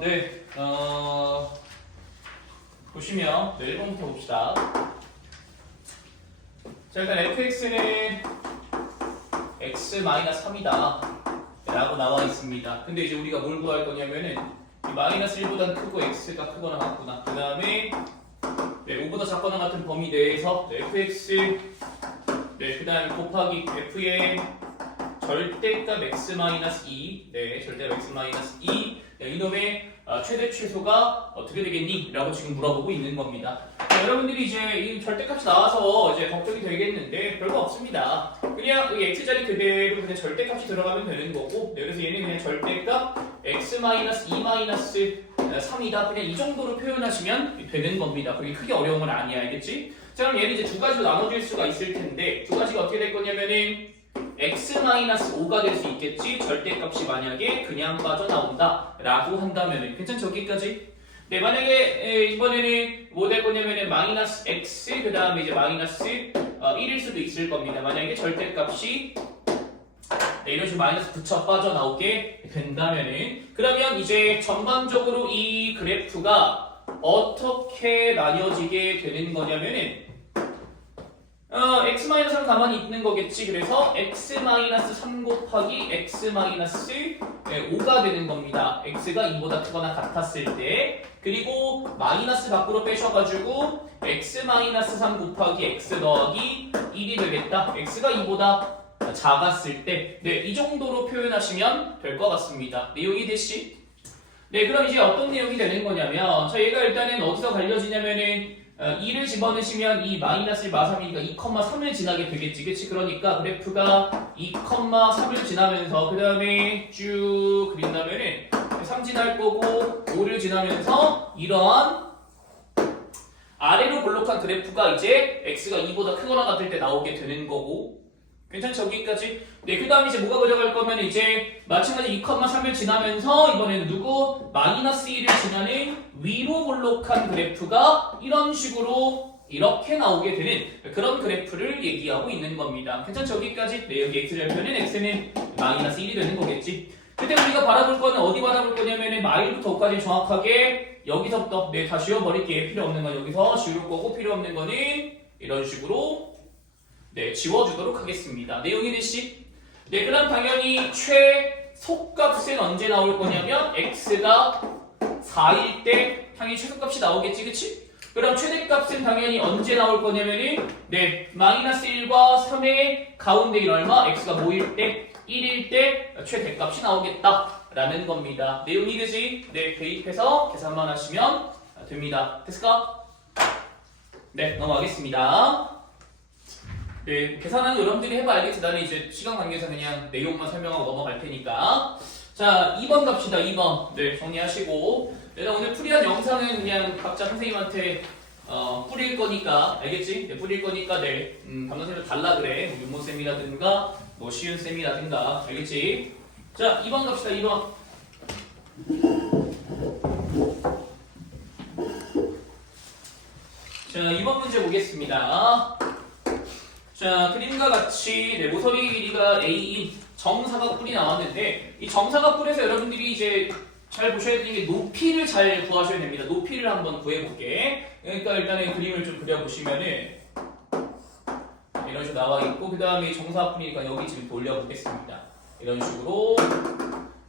네, 보시면 1번부터 봅시다. 자, 일단 fx는 x-3이다 라고 나와 있습니다. 근데 이제 우리가 뭘 구할 거냐면은 마이너스 1보다 크고 x가 크거나 같구나. 그 다음에 5보다 작거나 같은 범위 내에서 fx 그 다음에 곱하기 f의 절대값 x-2 절대값 x-2 이놈의 최대 최소가 어떻게 되겠니? 라고 지금 물어보고 있는 겁니다. 자, 여러분들이 이제 이 절대값이 나와서 이제 걱정이 되겠는데 별거 없습니다. 그냥 이 x자리 그대로 그냥 절대값이 들어가면 되는 거고, 그래서 얘는 그냥 절대값 x-2-3이다 그냥 이 정도로 표현하시면 되는 겁니다. 그게 크게 어려운 건 아니야, 알겠지? 자, 그럼 얘는 이제 두 가지로 나눠질 수가 있을 텐데 두 가지가 어떻게 될 거냐면은 x-5가 될 수 있겠지. 절대값이 만약에 그냥 빠져나온다 라고 한다면은 괜찮죠? 여기까지? 네, 만약에 이번에는 뭐 될 거냐면은 마이너스 x 그 다음에 이제 마이너스 1일 수도 있을 겁니다. 만약에 절대값이 이런 식으로 마이너스 붙여 빠져나오게 된다면은, 그러면 이제 전반적으로 이 그래프가 어떻게 나뉘어지게 되는 거냐면은 x-3 가만히 있는 거겠지. 그래서 x-3 곱하기 x-5가 되는 겁니다. x가 2보다 크거나 같았을 때. 그리고 마이너스 밖으로 빼셔가지고 x-3 곱하기 x 더하기 1이 되겠다. x가 2보다 작았을 때. 네, 이 정도로 표현하시면 될 것 같습니다. 내용이 됐시? 네, 그럼 이제 어떤 내용이 되는 거냐면, 자, 얘가 일단은 어디서 갈려지냐면은 2를 집어넣으시면 이 마이너스 1,3이니까 2,3을 지나게 되겠지, 그치? 그러니까 그래프가 2,3을 지나면서 그 다음에 쭉 그린다면은 3 지날 거고 5를 지나면서 이러한 아래로 볼록한 그래프가 이제 x가 2보다 크거나 같을 때 나오게 되는 거고, 괜찮죠? 여기까지? 네, 그 다음에 이제 뭐가 그려갈 거면 이제 마찬가지 2,3을 지나면서 이번에는 누구? 마이너스 1을 지나는 위로 볼록한 그래프가 이런 식으로 이렇게 나오게 되는 그런 그래프를 얘기하고 있는 겁니다. 괜찮죠? 여기까지? 네, 여기 x절표는 x는 마이너스 1이 되는 거겠지. 그때 우리가 바라볼 거는 어디 바라볼 거냐면은 마일부터 5까지 정확하게 여기서부터 다 지워버릴게. 필요 없는 건 여기서 지울 거고 필요 없는 거는 이런 식으로 지워주도록 하겠습니다. 내용이 됐시? 네, 그럼 당연히 최소값은 언제 나올 거냐면 x가 4일 때 당연히 최소값이 나오겠지, 그치? 그럼 최대값은 당연히 언제 나올 거냐면은 마이너스 1과 3의 가운데인 얼마? x가 뭐일 때? 1일 때 최대값이 나오겠다 라는 겁니다. 내용이 되지? 네, 대입해서 계산만 하시면 됩니다. 됐을까? 네, 넘어가겠습니다. 네, 계산하는 여러분들이 해봐야겠지. 나는 이제 시간 관계에서 그냥 내용만 설명하고 넘어갈 테니까. 자, 2번 갑시다. 2번. 네, 정리하시고. 내가 오늘 풀이한 영상은 그냥 각자 선생님한테 뿌릴 거니까, 알겠지? 네, 뿌릴 거니까, 담당 선생님 달라 그래. 뭐 윤모쌤이라든가, 뭐 시윤쌤이라든가, 알겠지? 자, 2번 갑시다. 2번. 자, 2번 문제 보겠습니다. 자, 그림과 같이 모서리 길이가 A인 정사각뿔이 나왔는데, 이 정사각뿔에서 여러분들이 이제 잘 보셔야 되는 게 높이를 잘 구하셔야 됩니다. 높이를 한번 구해볼게. 그러니까 일단은 그림을 좀 그려보시면은 이런 식으로 나와 있고, 그 다음에 정사각뿔이니까 여기 지금 돌려보겠습니다. 이런 식으로,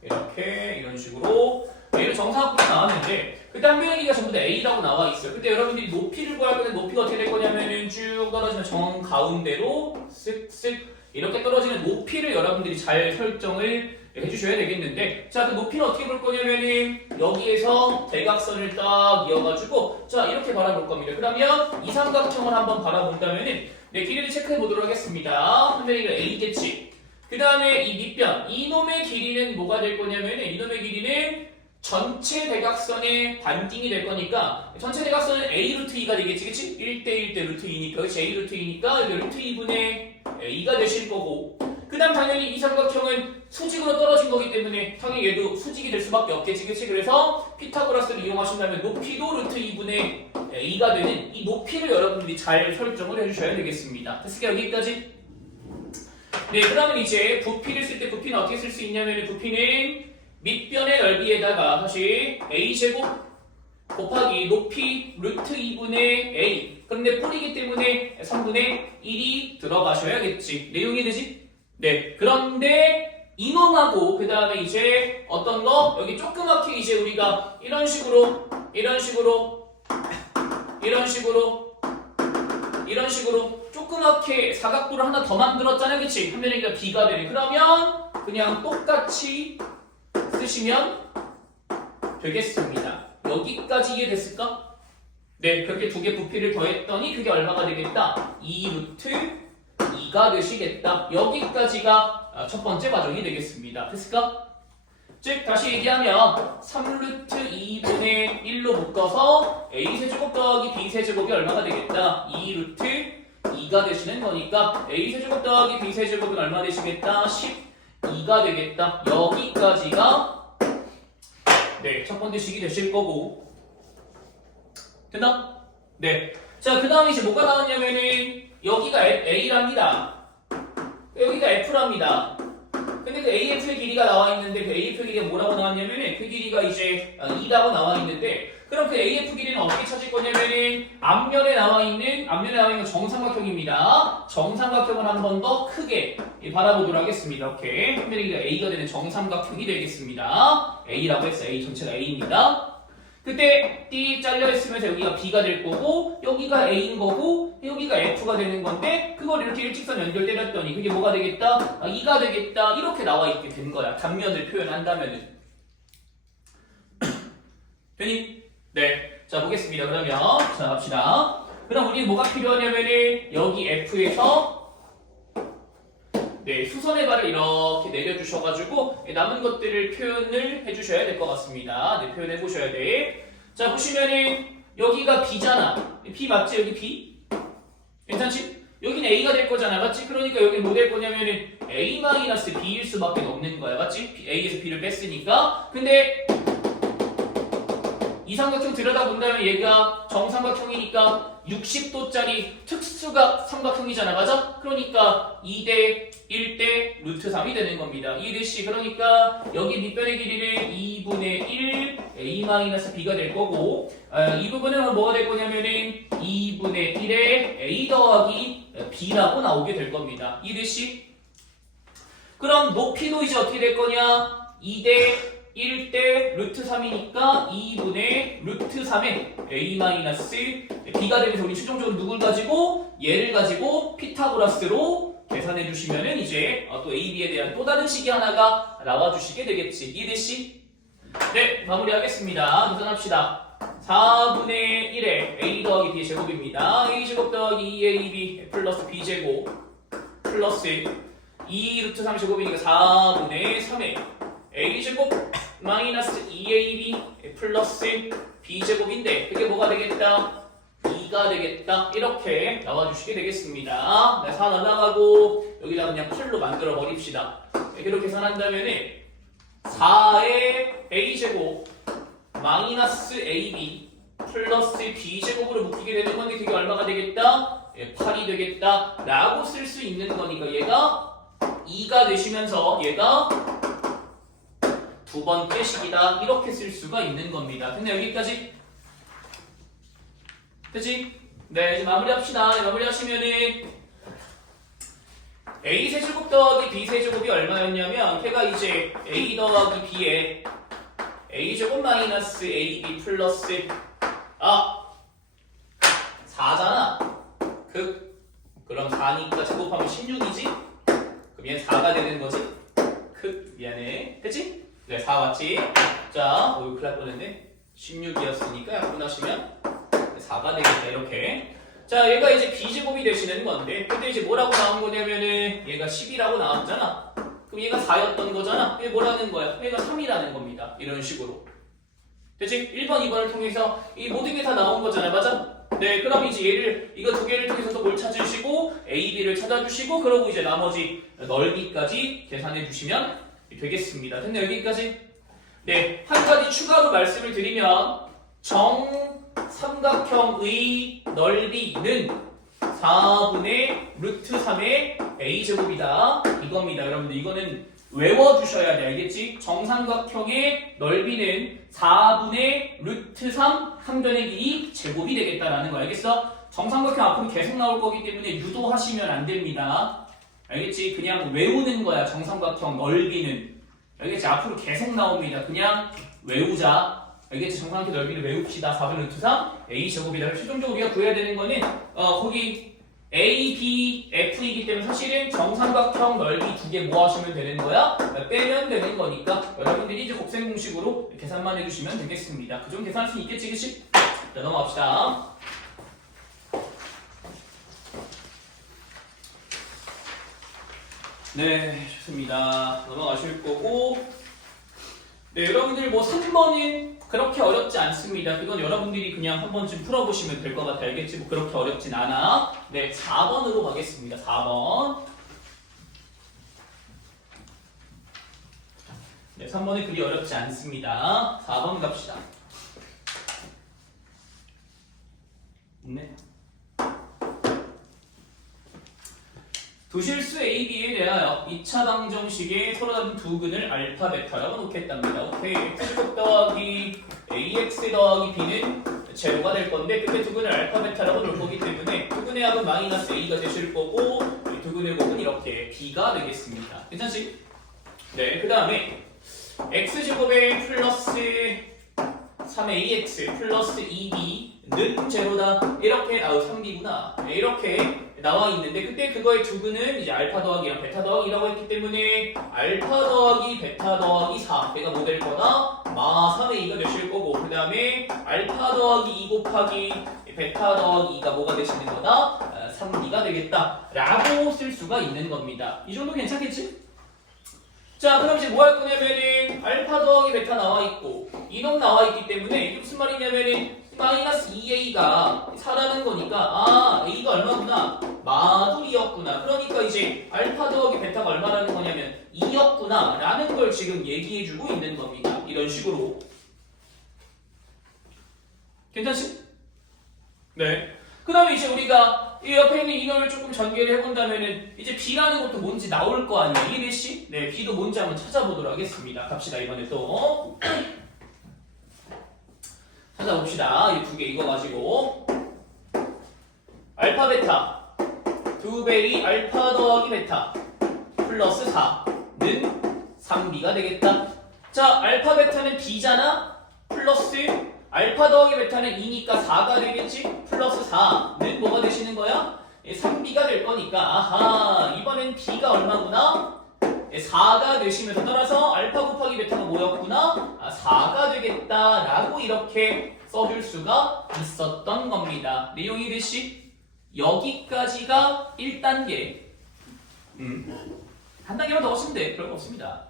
이렇게, 이런 식으로. 얘는 정사각뿔이 나왔는데, 그때 한 변기가 전부 다 A라고 나와 있어요. 그때 여러분들이 높이를 구할 건데 높이가 어떻게 될 거냐면은 쭉 떨어지면 정 가운데로 쓱쓱 이렇게 떨어지는 높이를 여러분들이 잘 설정을 해주셔야 되겠는데, 자, 그 높이는 어떻게 볼 거냐면은 여기에서 대각선을 딱 이어가지고 자, 이렇게 바라볼 겁니다. 그러면 이 삼각형을 한번 바라본다면은 길이를 체크해 보도록 하겠습니다. 한 변기가 A겠지. 그 다음에 이 밑변, 이놈의 길이는 뭐가 될 거냐면은 이놈의 길이는 전체 대각선의 반띵이 될 거니까 전체 대각선은 A 루트 2가 되겠지, 그치? 1대 1대 루트 2니까, 그치? A 루트 2니까 여기 루트 2분의 2가 되실 거고, 그 다음 당연히 이 삼각형은 수직으로 떨어진 거기 때문에 당연히 얘도 수직이 될 수밖에 없겠지, 그치? 그래서 피타고라스를 이용하신다면 높이도 루트 2분의 2가 되는 이 높이를 여러분들이 잘 설정을 해주셔야 되겠습니다. 됐을까요? 여기까지? 네, 그러면 이제 부피를 쓸 때 부피는 어떻게 쓸 수 있냐면 부피는 밑변의 넓이 여기에다가 다시 a제곱 곱하기 높이 루트 2분의 a. 그런데 뿔이기 때문에 3분의 1이 들어가셔야겠지. 내용이 되지? 네. 그런데 이놈하고 그 다음에 이제 어떤 거? 여기 조그맣게 이제 우리가 이런 식으로 조그맣게 사각도를 하나 더 만들었잖아. 그치? 한 면에 b가 되네. 그러면 그냥 똑같이 쓰시면 되겠습니다. 여기까지 이해됐을까? 네, 그렇게 두 개 부피를 더했더니 그게 얼마가 되겠다? 2 루트 2가 되시겠다. 여기까지가 첫 번째 과정이 되겠습니다. 됐을까? 즉 다시 얘기하면 3 루트 2분의 1로 묶어서 a세제곱 더하기 b세제곱이 얼마가 되겠다? 2 루트 2가 되시는 거니까 a세제곱 더하기 b세제곱은 얼마 되시겠다? 12가 되겠다. 여기까지가 네, 첫 번째 식이 되실 거고. 됐나? 네. 자, 그 다음에 이제 뭐가 나왔냐면은 여기가 A랍니다. 여기가 F랍니다. 근데 그 AF의 길이가 나와 있는데 그 AF 길이가 뭐라고 나왔냐면은 그 길이가 이제 2라고 나와 있는데 그럼 그 AF 길이는 어떻게 찾을 거냐면은 앞면에 나와 있는 건 정삼각형입니다. 정삼각형을 한 번 더 크게 바라보도록 하겠습니다. 오케이. 앞면에 길이가 A가 되는 정삼각형이 되겠습니다. A라고 했어요. A 전체가 A입니다. 그때 띠 잘려 있으면서 여기가 B가 될 거고 여기가 A인 거고 여기가 F가 되는 건데 그걸 이렇게 일직선 연결 때렸더니 그게 뭐가 되겠다? 2가 되겠다. 이렇게 나와 있게 된 거야. 단면을 표현한다면은. 되니? 네. 자, 보겠습니다. 그러면 자, 갑시다. 그럼 우리 뭐가 필요하냐면은 여기 F에서 네, 수선의 발을 이렇게 내려주셔가지고 남은 것들을 표현을 해주셔야 될 것 같습니다. 네, 표현해 보셔야 돼. 자, 보시면은 여기가 B잖아. B 맞지? 여기 B? 괜찮지? 여기는 A가 될 거잖아. 맞지? 그러니까 여기 뭐 될 거냐면은 A-B일 수밖에 없는 거야. 맞지? A에서 B를 뺐으니까. 근데 이 삼각형 들여다본다면 얘가 정삼각형이니까 60도짜리 특수각 삼각형이잖아. 맞아? 그러니까 2대 1대 루트 3이 되는 겁니다. 이해되시? 그러니까 여기 밑변의 길이는 2분의 1 A-B가 될 거고 이 부분은 뭐가 될 거냐면은 2분의 1에 A 더하기 B라고 나오게 될 겁니다. 이해되시? 그럼 높이도 이제 어떻게 될 거냐? 2대 1대 루트 3이니까 2분의 루트 3의 A-B가 되면서 우리 최종적으로 누굴 가지고? 얘를 가지고 피타고라스로 계산해 주시면은 이제 또 A, B에 대한 또 다른 식이 하나가 나와 주시게 되겠지. 이해되시? 네, 마무리하겠습니다. 계산합시다. 4분의 1의 A 더하기 B 제곱입니다. A 제곱 더하기 2AB 플러스 B 제곱 플러스 2 루트 3 제곱이니까 4분의 3의 A제곱 마이너스 2AB 플러스 B제곱인데 그게 뭐가 되겠다? 2가 되겠다. 이렇게 나와주시게 되겠습니다. 네, 4 나가고 여기다 그냥 8로 만들어 버립시다. 이렇게 계산한다면 4의 A제곱 마이너스 AB 플러스 B제곱으로 묶이게 되는 건데 그게 얼마가 되겠다? 8이 되겠다 라고 쓸 수 있는 거니까 얘가 2가 되시면서 얘가 두 번째 식이다. 이렇게 쓸 수가 있는 겁니다. 근데 여기까지 됐지? 네, 이제 마무리합시다. 네, 마무리하시면은 A 세제곱 더하기 B 세제곱이 얼마였냐면 걔가 이제 A 더하기 B에 A 제곱 마이너스 AB 플러스 4잖아. 그럼 4니까 제곱하면 16이지? 그럼 얘는 4가 되는 거지? 미안해. 됐지? 네, 4 맞지? 자, 큰일 날 뻔했네. 16이었으니까 약분하시면 4가 되겠다. 이렇게. 자, 얘가 이제 B제곱이 되시는 건데 근데 이제 뭐라고 나온 거냐면은 얘가 10이라고 나왔잖아. 그럼 얘가 4였던 거잖아. 얘 뭐라는 거야? 얘가 3이라는 겁니다. 이런 식으로. 됐지? 1번, 2번을 통해서 이 모든 게 다 나온 거잖아. 맞아? 네, 그럼 이제 이거 두 개를 통해서 뭘 찾으시고 A, B를 찾아주시고 그러고 이제 나머지 넓이까지 계산해 주시면 되겠습니다. 근데 여기까지? 네, 한 가지 추가로 말씀을 드리면 정삼각형의 넓이는 4분의 루트 3의 A제곱이다. 이겁니다. 여러분들 이거는 외워주셔야 돼. 알겠지? 정삼각형의 넓이는 4분의 루트 3 항변의 길이 제곱이 되겠다라는 거 알겠어? 정삼각형 앞으로 계속 나올 거기 때문에 유도하시면 안 됩니다. 알겠지? 그냥 외우는 거야. 정삼각형 넓이는. 알겠지? 앞으로 계속 나옵니다. 그냥 외우자. 알겠지? 정삼각형 넓이를 외웁시다. 4분의 루트 3 a 제곱이다. 최종적으로 우리가 구해야 되는 거는 거기 A, B, F이기 때문에 사실은 정삼각형 넓이 두 개 모아주면 되는 거야. 빼면 되는 거니까 여러분들이 이제 곱셈 공식으로 계산만 해주시면 되겠습니다. 그 정도 계산할 수 있겠지, 그치? 자, 넘어갑시다. 네, 좋습니다. 넘어가실 거고. 네, 여러분들 뭐 3번은 그렇게 어렵지 않습니다. 그건 여러분들이 그냥 한 번쯤 풀어보시면 될 것 같아요. 알겠지? 뭐 그렇게 어렵진 않아. 네, 4번으로 가겠습니다. 4번. 네, 3번은 그리 어렵지 않습니다. 4번 갑시다. 네. 두실수 A, B에 대하여 2차 방정식의 서로 다른 두 근을 알파, 베타라고 놓겠답니다. 오케이. X제곱 더하기 AX 더하기 B는 제로가 될 건데 끝에 두 근을 알파, 베타라고 놓을 거기 때문에 두 근의 합은 마이너스 A가 되실 거고 두 근의 곱은 이렇게 B가 되겠습니다. 괜찮지? 네. 그 다음에 X제곱에 플러스 3AX 플러스 2B는 제로다. 이렇게 3B구나. 네, 이렇게 나와 있는데 그때 그거의 두 근은 이제 알파 더하기랑 베타 더하기라고 했기 때문에 알파 더하기 베타 더하기 4 얘가 뭐 될 거다? 마 3의 2가 되실 거고 그 다음에 알파 더하기 2 곱하기 베타 더하기 2가 뭐가 되시는 거다? 3B가 되겠다 라고 쓸 수가 있는 겁니다. 이 정도 괜찮겠지? 자 그럼 이제 뭐 할 거냐면은 알파 더하기 베타 나와 있고 이놈 나와 있기 때문에 이게 무슨 말이냐면은 마이너스 2a가 4라는 거니까 a가 얼마구나? 마둘이었구나. 그러니까 이제 알파 더하기 베타가 얼마라는 거냐면 2였구나 라는 걸 지금 얘기해주고 있는 겁니다. 이런 식으로. 괜찮지? 네. 그 다음에 이제 우리가 이 옆에 있는 이놈을 조금 전개를 해본다면은 이제 b라는 것도 뭔지 나올 거 아니야. 이해됐지? 네, b도 뭔지 한번 찾아보도록 하겠습니다. 갑시다 이번에 또. 찾아봅시다. 이 두 개 이거 가지고 알파 베타 2배의 알파 더하기 베타 플러스 4는 3b가 되겠다. 자 알파 베타는 b잖아. 플러스 알파 더하기 베타는 2니까 4가 되겠지. 플러스 4는 뭐가 되시는 거야? 3b가 될 거니까 아하 이번엔 b가 얼마구나? 4가 되시면서 따라서 알파 곱하기 베타가 뭐였구나? 4가 되겠다라고 이렇게 써줄 수가 있었던 겁니다. 내용이 되시 여기까지가 1단계. 한 단계만 더 하시면 돼. 별거 없습니다.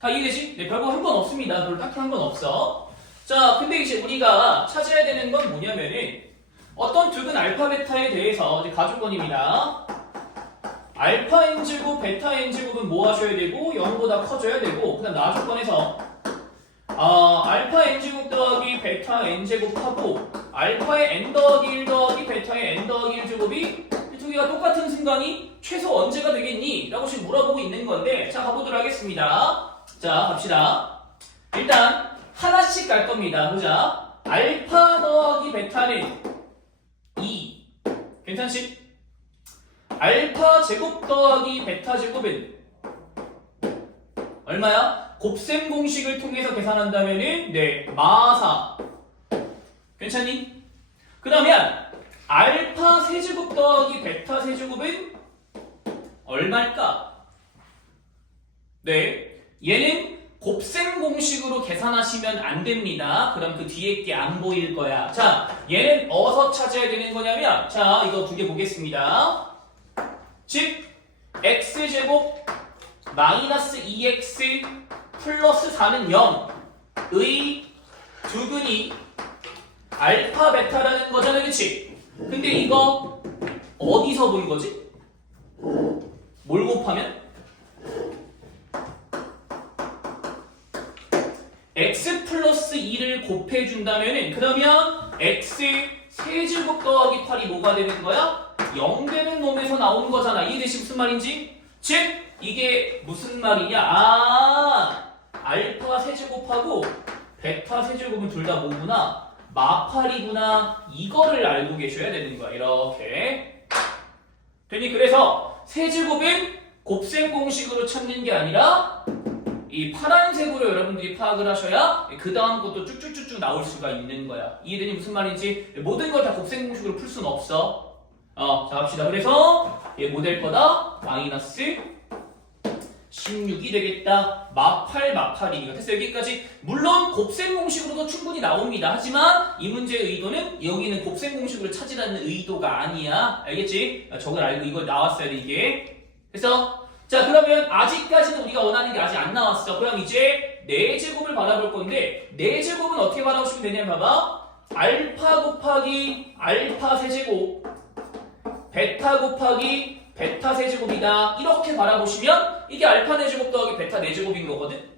다 이해되지? 네, 별거 한 건 없습니다. 별로 딱히 한 건 없어. 자, 근데 이제 우리가 찾아야 되는 건 뭐냐면은 어떤 두 근 알파 베타에 대해서 이제 가족권입니다. 알파 n제곱, 베타 n제곱은 뭐 하셔야 되고 0보다 커져야 되고 그 다음 나조건에서 알파 n제곱 더하기 베타 n제곱하고 알파의 n 더하기 1 더하기 베타의 n 더하기 1제곱이 이 두 개가 똑같은 순간이 최소 언제가 되겠니? 라고 지금 물어보고 있는 건데 자 가보도록 하겠습니다. 자 갑시다. 일단 하나씩 갈 겁니다. 보자. 알파 더하기 베타는 2 괜찮지? 알파 제곱 더하기 베타 제곱은 얼마야? 곱셈 공식을 통해서 계산한다면은 마사 괜찮니? 그러면 알파 세제곱 더하기 베타 세제곱은 얼마일까? 네, 얘는 곱셈 공식으로 계산하시면 안 됩니다. 그럼 그 뒤에 게 안 보일 거야. 자, 얘는 어디서 찾아야 되는 거냐면 자, 이거 두 개 보겠습니다. 즉 x제곱 마이너스 2x 플러스 4는 0의 두 근이 알파 베타라는 거잖아. 그치? 근데 이거 어디서 본 거지? 뭘 곱하면? x 플러스 2를 곱해준다면은 그러면 x 세제곱 더하기 8이 뭐가 되는 거야? 0 되는 놈에서 나오는 거잖아. 이해되시 무슨 말인지? 즉 이게 무슨 말이냐? 알파 세제곱하고 베타 세제곱은 둘 다 뭐구나? 마팔이구나. 이거를 알고 계셔야 되는 거야. 이렇게. 되니 그래서 세제곱은 곱셈 공식으로 찾는 게 아니라 이 파란색으로 여러분들이 파악을 하셔야 그 다음 것도 쭉쭉쭉쭉 나올 수가 있는 거야. 이해되니 무슨 말인지? 모든 걸 다 곱셈 공식으로 풀 수는 없어. 자 갑시다. 그래서 얘 뭐 될 거다? 마이너스 16이 되겠다. 마팔이니까 됐어. 여기까지. 물론 곱셈 공식으로도 충분히 나옵니다. 하지만 이 문제의 의도는 여기는 곱셈 공식으로 찾으라는 의도가 아니야. 알겠지? 저걸 알고 이거 나왔어야 돼 이게. 그래서 자 그러면 아직까지는 우리가 원하는 게 아직 안 나왔어. 그럼 이제 4제곱을 바라볼 건데 4제곱은 어떻게 바라보시면 되냐면 봐봐. 알파 곱하기 알파 세제곱 베타 곱하기 베타 세제곱이다. 이렇게 바라보시면 이게 알파 4제곱 더하기 베타 4제곱인 거거든.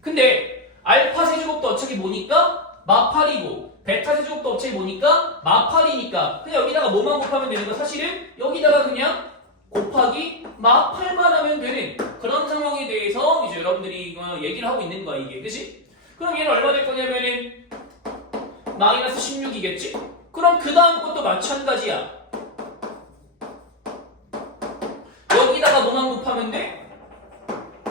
근데 알파 세제곱도 어차피 뭐니까? 마팔이고 베타 세제곱도 어차피 뭐니까? 마팔이니까 그냥 여기다가 뭐만 곱하면 되는 거. 사실은 여기다가 그냥 곱하기 마팔만 하면 되는 그런 상황에 대해서 이제 여러분들이 얘기를 하고 있는 거야 이게. 그치? 그럼 얘는 얼마 될 거냐면은 마이너스 16이겠지? 그럼 그 다음 것도 마찬가지야. 여기다가 뭐만 곱하면 돼?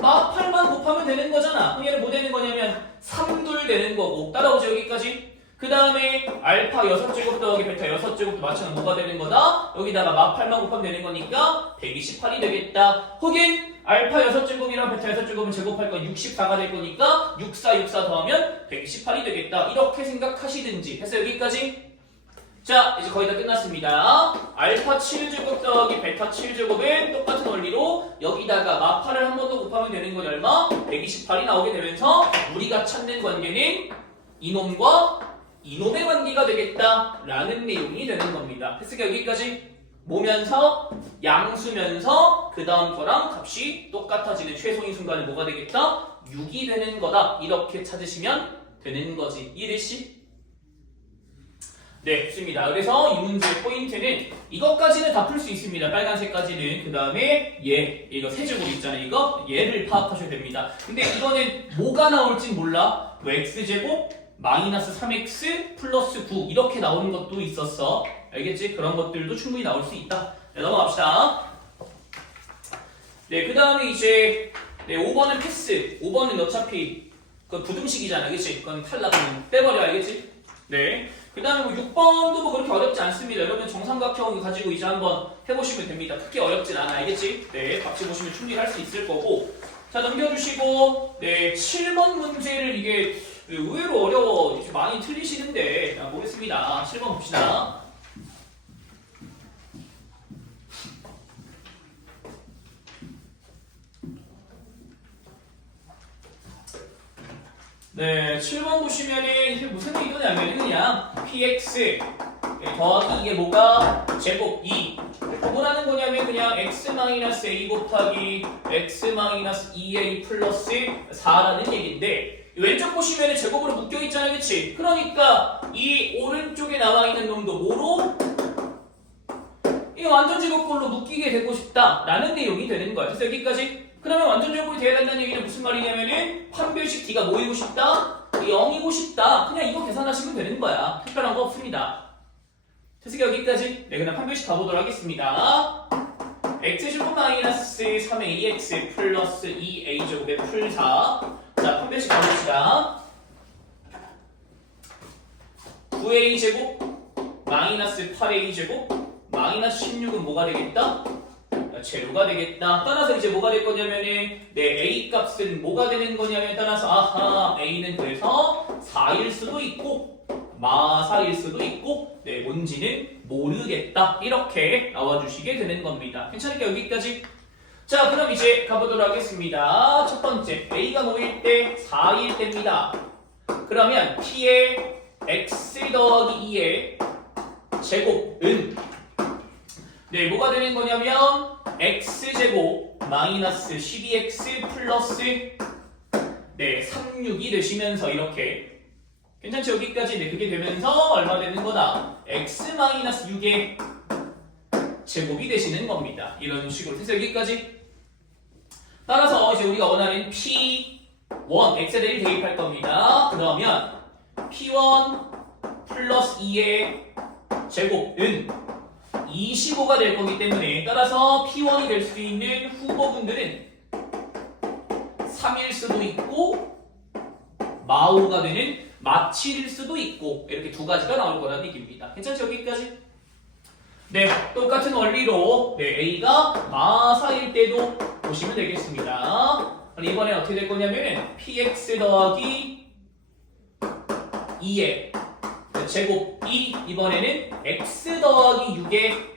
마팔만 곱하면 되는 거잖아. 그럼 얘는 뭐 되는 거냐면 3둘 되는 거고. 따라오죠 여기까지. 그 다음에 알파 6제곱 더하기 베타 6제곱도 마찬가지로 뭐가 되는 거다? 여기다가 마팔만 곱하면 되는 거니까 128이 되겠다. 혹은 알파 6제곱이랑 베타 6제곱은 제곱할 건 64가 될 거니까 64 더하면 128이 되겠다. 이렇게 생각하시든지. 해서 여기까지. 자 이제 거의 다 끝났습니다. 알파 7제곱 더하기 베타 7제곱은 똑같은 원리로 여기다가 마팔을 한 번 더 곱하면 되는 건 얼마? 128이 나오게 되면서 우리가 찾는 관계는 이놈과 이놈의 관계가 되겠다라는 내용이 되는 겁니다. 됐으니까 여기까지 모면서 양수면서 그 다음 거랑 값이 똑같아지는 최소인 순간에 뭐가 되겠다? 6이 되는 거다. 이렇게 찾으시면 되는 거지. 이해되시? 네, 좋습니다. 그래서 이 문제의 포인트는 이것까지는 다 풀 수 있습니다. 빨간색까지는. 그 다음에 이거 세제곱 있잖아요. 이거 얘를 파악하셔야 됩니다. 근데 이거는 뭐가 나올진 몰라. 뭐 x제곱 마이너스 3x 플러스 9 이렇게 나오는 것도 있었어. 알겠지? 그런 것들도 충분히 나올 수 있다. 네, 넘어갑시다. 네, 그 다음에 이제 5번은 패스. 5번은 어차피 그 부등식이잖아. 그치? 그건 탈락은 빼버려. 알겠지? 네. 그 다음에 뭐 6번도 뭐 그렇게 어렵지 않습니다. 여러분 정삼각형 가지고 이제 한번 해보시면 됩니다. 크게 어렵진 않아. 알겠지? 네. 같이 보시면 충분히 할 수 있을 거고. 자, 넘겨주시고, 네. 7번 문제를 이게 의외로 어려워. 이제 많이 틀리시는데. 자, 보겠습니다. 7번 봅시다. 네, 7번 보시면은 이게 무슨 얘기냐면 그냥 px 더하기 이게 뭐가 제곱 2 뭐라는 거냐면 그냥 x-a 곱하기 x-2a 플러스 4라는 얘기인데 왼쪽 보시면은 제곱으로 묶여 있잖아요, 그치? 그러니까 이 오른쪽에 나와 있는 놈도 뭐로? 이 완전 제곱꼴로 묶이게 되고 싶다라는 내용이 되는 거야. 그래서 여기까지. 그러면 완전 제곱이 돼야 된다는 얘기는 무슨 말이냐면은 판별식 D가 뭐이고 싶다? 0이고 싶다. 그냥 이거 계산하시면 되는 거야. 특별한 거 없습니다. 그래서 여기까지. 네, 그냥 판별식 가보도록 하겠습니다. x제곱 마이너스 3ax 플러스 2a제곱의 풀 4. 자, 판별식 가봅시다. 9a제곱 마이너스 8a제곱 마이너스 16은 뭐가 되겠다? 제로가 되겠다. 따라서 이제 뭐가 될 거냐면은 A 값은 뭐가 되는 거냐면 따라서 아하 A는 그래서 4일 수도 있고 마사일 수도 있고 뭔지는 모르겠다. 이렇게 나와주시게 되는 겁니다. 괜찮을까요? 여기까지? 자, 그럼 이제 가보도록 하겠습니다. 첫 번째 A가 뭐일 때? 4일 때입니다. 그러면 P의 X 더하기 2의 제곱은 뭐가 되는 거냐면 x제곱 마이너스 12x 플러스 36이 되시면서 이렇게 괜찮죠? 여기까지 그게 되면서 얼마 되는 거다? x 마이너스 6의 제곱이 되시는 겁니다. 이런 식으로 해서 여기까지 따라서 이제 우리가 원하는 P1 x에 1 대입할 겁니다. 그러면 P1 플러스 2의 제곱은 25가 될 거기 때문에 따라서 P1이 될 수 있는 후보분들은 3일 수도 있고 마5가 되는 마7일 수도 있고 이렇게 두 가지가 나올 거라는 얘기입니다. 괜찮죠? 여기까지? 네, 똑같은 원리로 네, A가 마4일 때도 보시면 되겠습니다. 그럼 이번에 어떻게 될 거냐면 PX 더하기 2의 제곱이 이번에는 X 더하기 6의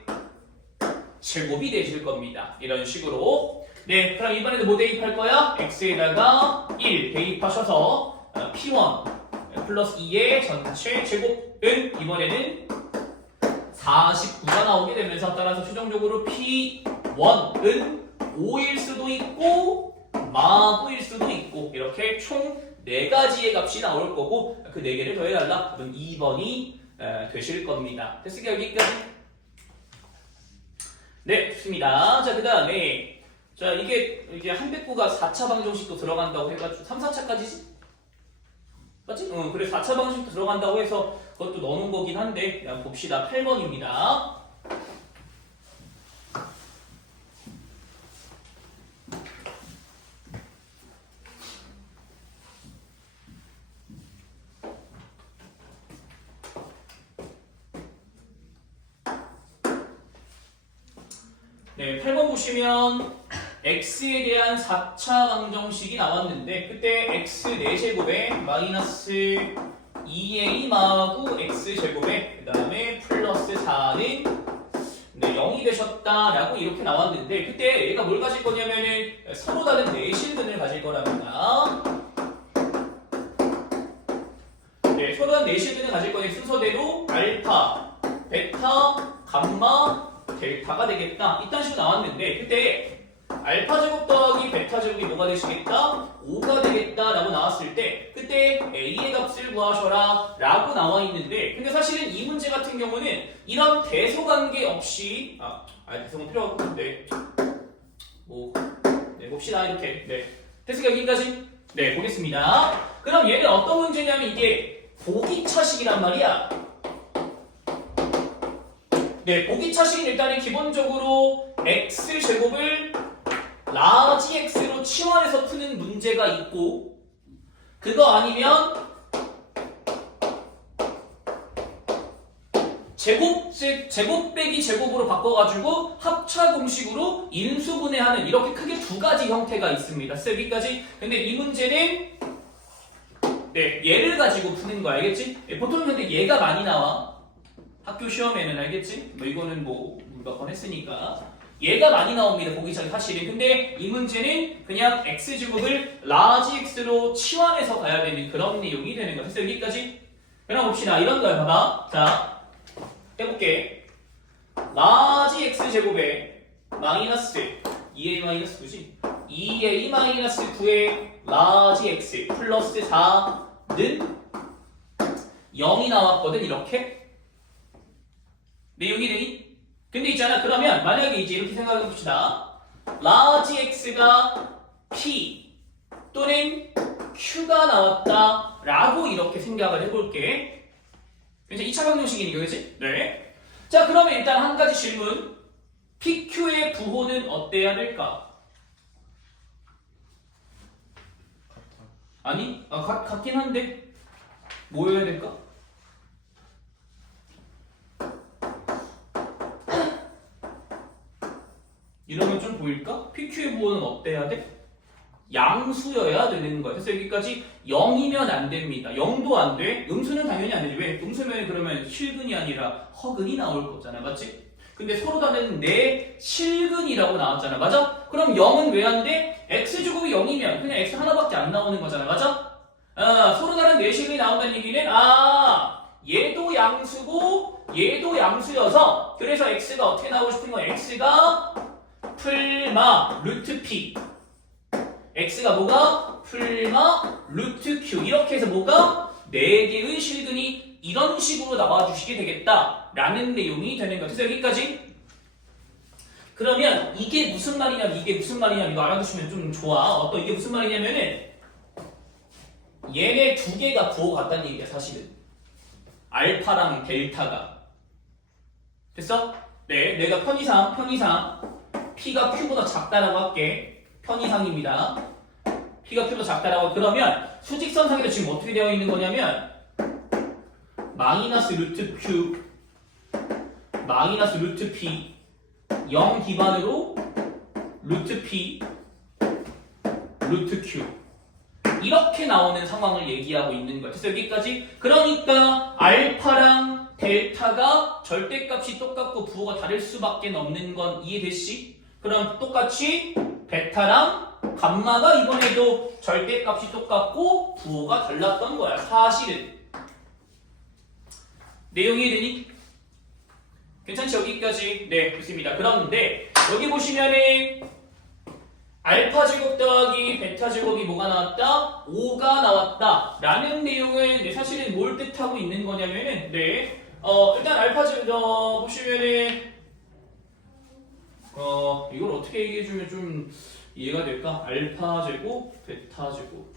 제곱이 되실 겁니다. 이런 식으로. 네, 그럼 이번에는 뭐 대입할 거야? X에다가 1 대입하셔서 P1 플러스 2의 전체 제곱은 이번에는 49가 나오게 되면서 따라서 최종적으로 P1은 5일 수도 있고 마9일 수도 있고 이렇게 총 4가지의 값이 나올 거고 그 4개를 더해달라. 그럼 2번이 되실 겁니다. 됐을까요? 여기까지? 네, 좋습니다. 자, 그 다음에 자 이게 한백구가 4차 방정식도 들어간다고 해가지고 3, 4차까지지? 맞지? 응, 그래 4차 방정식도 들어간다고 해서 그것도 넣어놓은 거긴 한데 그냥 봅시다. 8번입니다. 네, 8번 보시면 x에 대한 4차 방정식이 나왔는데 그때 x 4제곱에 마이너스 2a 마구 x제곱에 그 다음에 플러스 4는 네, 0이 되셨다라고 이렇게 나왔는데 그때 얘가 뭘 가질 거냐면은 서로 다른 내실근을 가질 거랍니다. 네, 서로 다른 내실근을 가질 거니 순서대로 알파, 베타, 감마, 델타가 되겠다. 이딴 식으로 나왔는데 그때 알파 제곱 더하기 베타 제곱이 뭐가 되시겠다? 5가 되겠다 라고 나왔을 때 그때 A의 값을 구하셔라 라고 나와 있는데 근데 사실은 이 문제 같은 경우는 이런 대소관계 없이 대소관 필요 없는데 네, 봅시다 이렇게 네. 됐을까 여기까지? 네, 보겠습니다. 그럼 얘는 어떤 문제냐면 이게 보기차식이란 말이야. 네, 보기차식은 일단은 기본적으로 x제곱을 라지 x로 치환해서 푸는 문제가 있고 그거 아니면 제곱 빼기 제곱으로 바꿔가지고 합차 공식으로 인수분해하는 이렇게 크게 두 가지 형태가 있습니다. 여기까지. 근데 이 문제는 네, 얘를 가지고 푸는 거 알겠지? 네, 보통 근데 얘가 많이 나와. 학교 시험에는 알겠지? 뭐 이거는 뭐 몇 번 했으니까 얘가 많이 나옵니다. 보기차식 사실은. 근데 이 문제는 그냥 x제곱을 라지 x로 치환해서 가야 되는 그런 내용이 되는 거죠. 여기까지. 그럼 봅시다. 이런 거야. 봐봐. 자, 해볼게. 라지 x제곱에 마이너스 2a 마이너스 9지? 2a 마이너스 9의 라지 x 플러스 4는 0이 나왔거든. 이렇게. 내용이 되니? 근데 있잖아. 그러면 만약에 이제 이렇게 생각해 봅시다. 라지 x가 p 또는 q가 나왔다 라고 이렇게 생각을 해볼게. 이제 2차 방정식이니까 그치? 네. 자, 그러면 일단 한 가지 질문. pq의 부호는 어때야 될까? 아니? 같긴 한데 뭐여야 될까? 이러면 좀 보일까? PQ의 부호는 어때야 돼? 양수여야 되는 거야. 그래서 여기까지 0이면 안 됩니다. 0도 안 돼? 음수는 당연히 안 되지. 왜? 음수면 그러면 실근이 아니라 허근이 나올 거잖아. 맞지? 근데 서로 다른 내 실근이라고 나왔잖아. 맞아? 그럼 0은 왜 안 돼? x제곱이 0이면 그냥 x 하나밖에 안 나오는 거잖아. 맞아? 서로 다른 내 실근이 나온다는 얘기는 얘도 양수고 얘도 양수여서 그래서 x가 어떻게 나오고 싶은 거야? x가 풀마 루트 p x가 뭐가? 풀마 루트 q 이렇게 해서 뭐가? 4개의 실근이 이런 식으로 나와주시게 되겠다 라는 내용이 되는 거죠. 그래서 여기까지 그러면 이게 무슨 말이냐면 이거 알아두시면 좀 좋아. 이게 무슨 말이냐면은 얘네 두 개가 부호가 같다는 얘기야 사실은. 알파랑 델타가. 됐어? 네, 내가 편의상 P가 Q보다 작다라고 할게. 편의상입니다. P가 Q보다 작다라고. 그러면 수직선상에도 지금 어떻게 되어 있는 거냐면 마이너스 루트 Q 마이너스 루트 P 0 기반으로 루트 P 루트 Q 이렇게 나오는 상황을 얘기하고 있는 거야. 그래서 여기까지. 그러니까 알파랑 델타가 절대값이 똑같고 부호가 다를 수밖에 없는 건 이해됐시? 그럼 똑같이 베타랑 감마가 이번에도 절대값이 똑같고 부호가 달랐던 거야. 사실은. 내용이 이해되니? 괜찮지? 여기까지. 네, 좋습니다. 그런데 여기 보시면은 알파 제곱 더하기 베타 제곱이 뭐가 나왔다? 5가 나왔다 라는 내용은 사실은 뭘 뜻하고 있는 거냐면은 일단 알파 제곱 보시면은 이걸 어떻게 얘기해주면 좀 이해가 될까? 알파 제곱 베타 제곱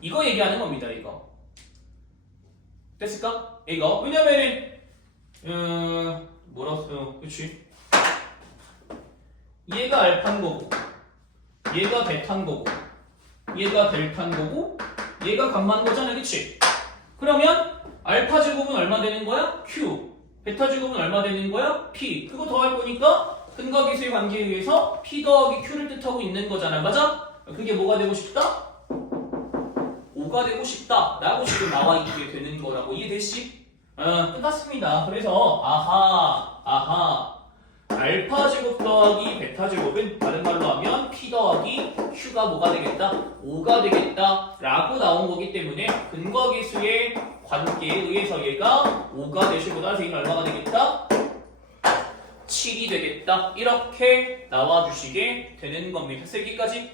이거 얘기하는 겁니다. 이거 됐을까? 이거 왜냐면은 뭐라고 써요? 그치? 얘가 알파인 거고 얘가 베타인 거고 얘가 델타인 거고 얘가 감마인 거잖아. 그치? 그러면 알파 제곱은 얼마 되는 거야? Q 베타 제곱은 얼마 되는 거야? P 그거 더할 거니까 근각계수의 관계에 의해서 P 더하기 Q를 뜻하고 있는 거잖아. 맞아? 그게 뭐가 되고 싶다? 5가 되고 싶다 라고 지금 나와 있게 되는 거라고. 이해됐시? 끝났습니다. 그래서 아하 알파 제곱 더하기 베타 제곱은 다른 말로 하면 P 더하기 Q가 뭐가 되겠다? 5가 되겠다 라고 나온 거기 때문에 근거계수의 관계에 의해서 얘가 5가 되시고 선생님 얼마가 되겠다? 7이 되겠다. 이렇게 나와주시게 되는 겁니다. 여기까지?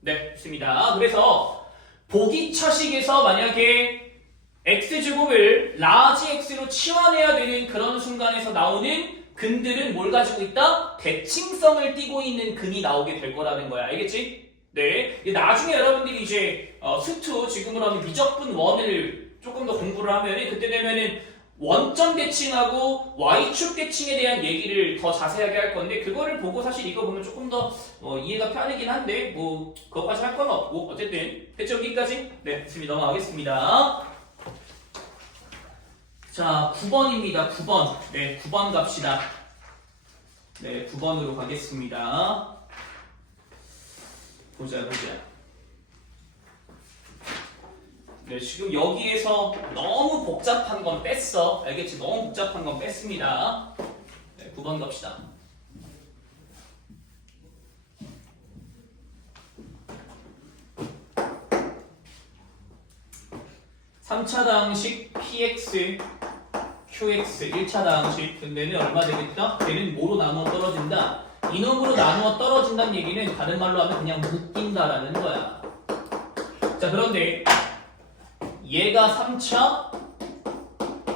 네, 좋습니다. 그래서 보기차식에서 만약에 x제곱을 라지 x로 치환해야 되는 그런 순간에서 나오는 근들은 뭘 가지고 있다? 대칭성을 띠고 있는 근이 나오게 될 거라는 거야. 알겠지? 네. 나중에 여러분들이 이제 수투 지금으로 하면 미적분 원을 조금 더 공부를 하면 그때 되면은 원점 대칭하고 y축 대칭에 대한 얘기를 더 자세하게 할 건데 그거를 보고 사실 이거 보면 조금 더 이해가 편하긴 한데 뭐 그것까지 할 건 없고 어쨌든 됐죠? 여기까지? 네. 됐습니다. 넘어가겠습니다. 자, 9번입니다. 9번. 네, 9번 갑시다. 네, 9번으로 가겠습니다. 보자. 네, 지금 여기에서 너무 복잡한 건 뺐어. 알겠지? 너무 복잡한 건 뺐습니다. 네, 9번 갑시다. (3차당식) px qx 1차당식 근데는 얼마 되겠다? 걔는 뭐로 나누어 떨어진다? 이놈으로 나누어 떨어진다는 얘기는 다른 말로 하면 그냥 묶인다라는 거야. 자, 그런데 얘가 3차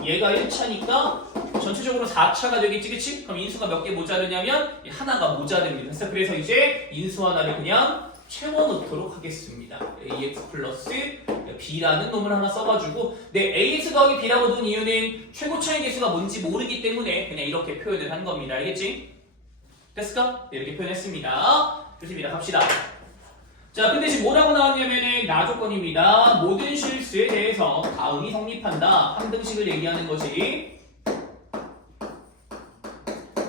얘가 1차니까 전체적으로 4차가 되겠지. 그치? 그럼 인수가 몇 개 모자르냐면 하나가 모자릅니다. 그래서 이제 인수 하나를 그냥 채워놓도록 하겠습니다. ax 플러스 b라는 놈을 하나 써가지고 ax 더하기 b라고 둔 이유는 최고차의 개수가 뭔지 모르기 때문에 그냥 이렇게 표현을 한 겁니다. 알겠지? 됐을까? 네, 이렇게 표현했습니다. 좋습니다. 갑시다. 자, 근데 지금 뭐라고 나왔냐면은 나조건입니다. 모든 실수에 대해서 다음이 성립한다. 항등식을 얘기하는 것이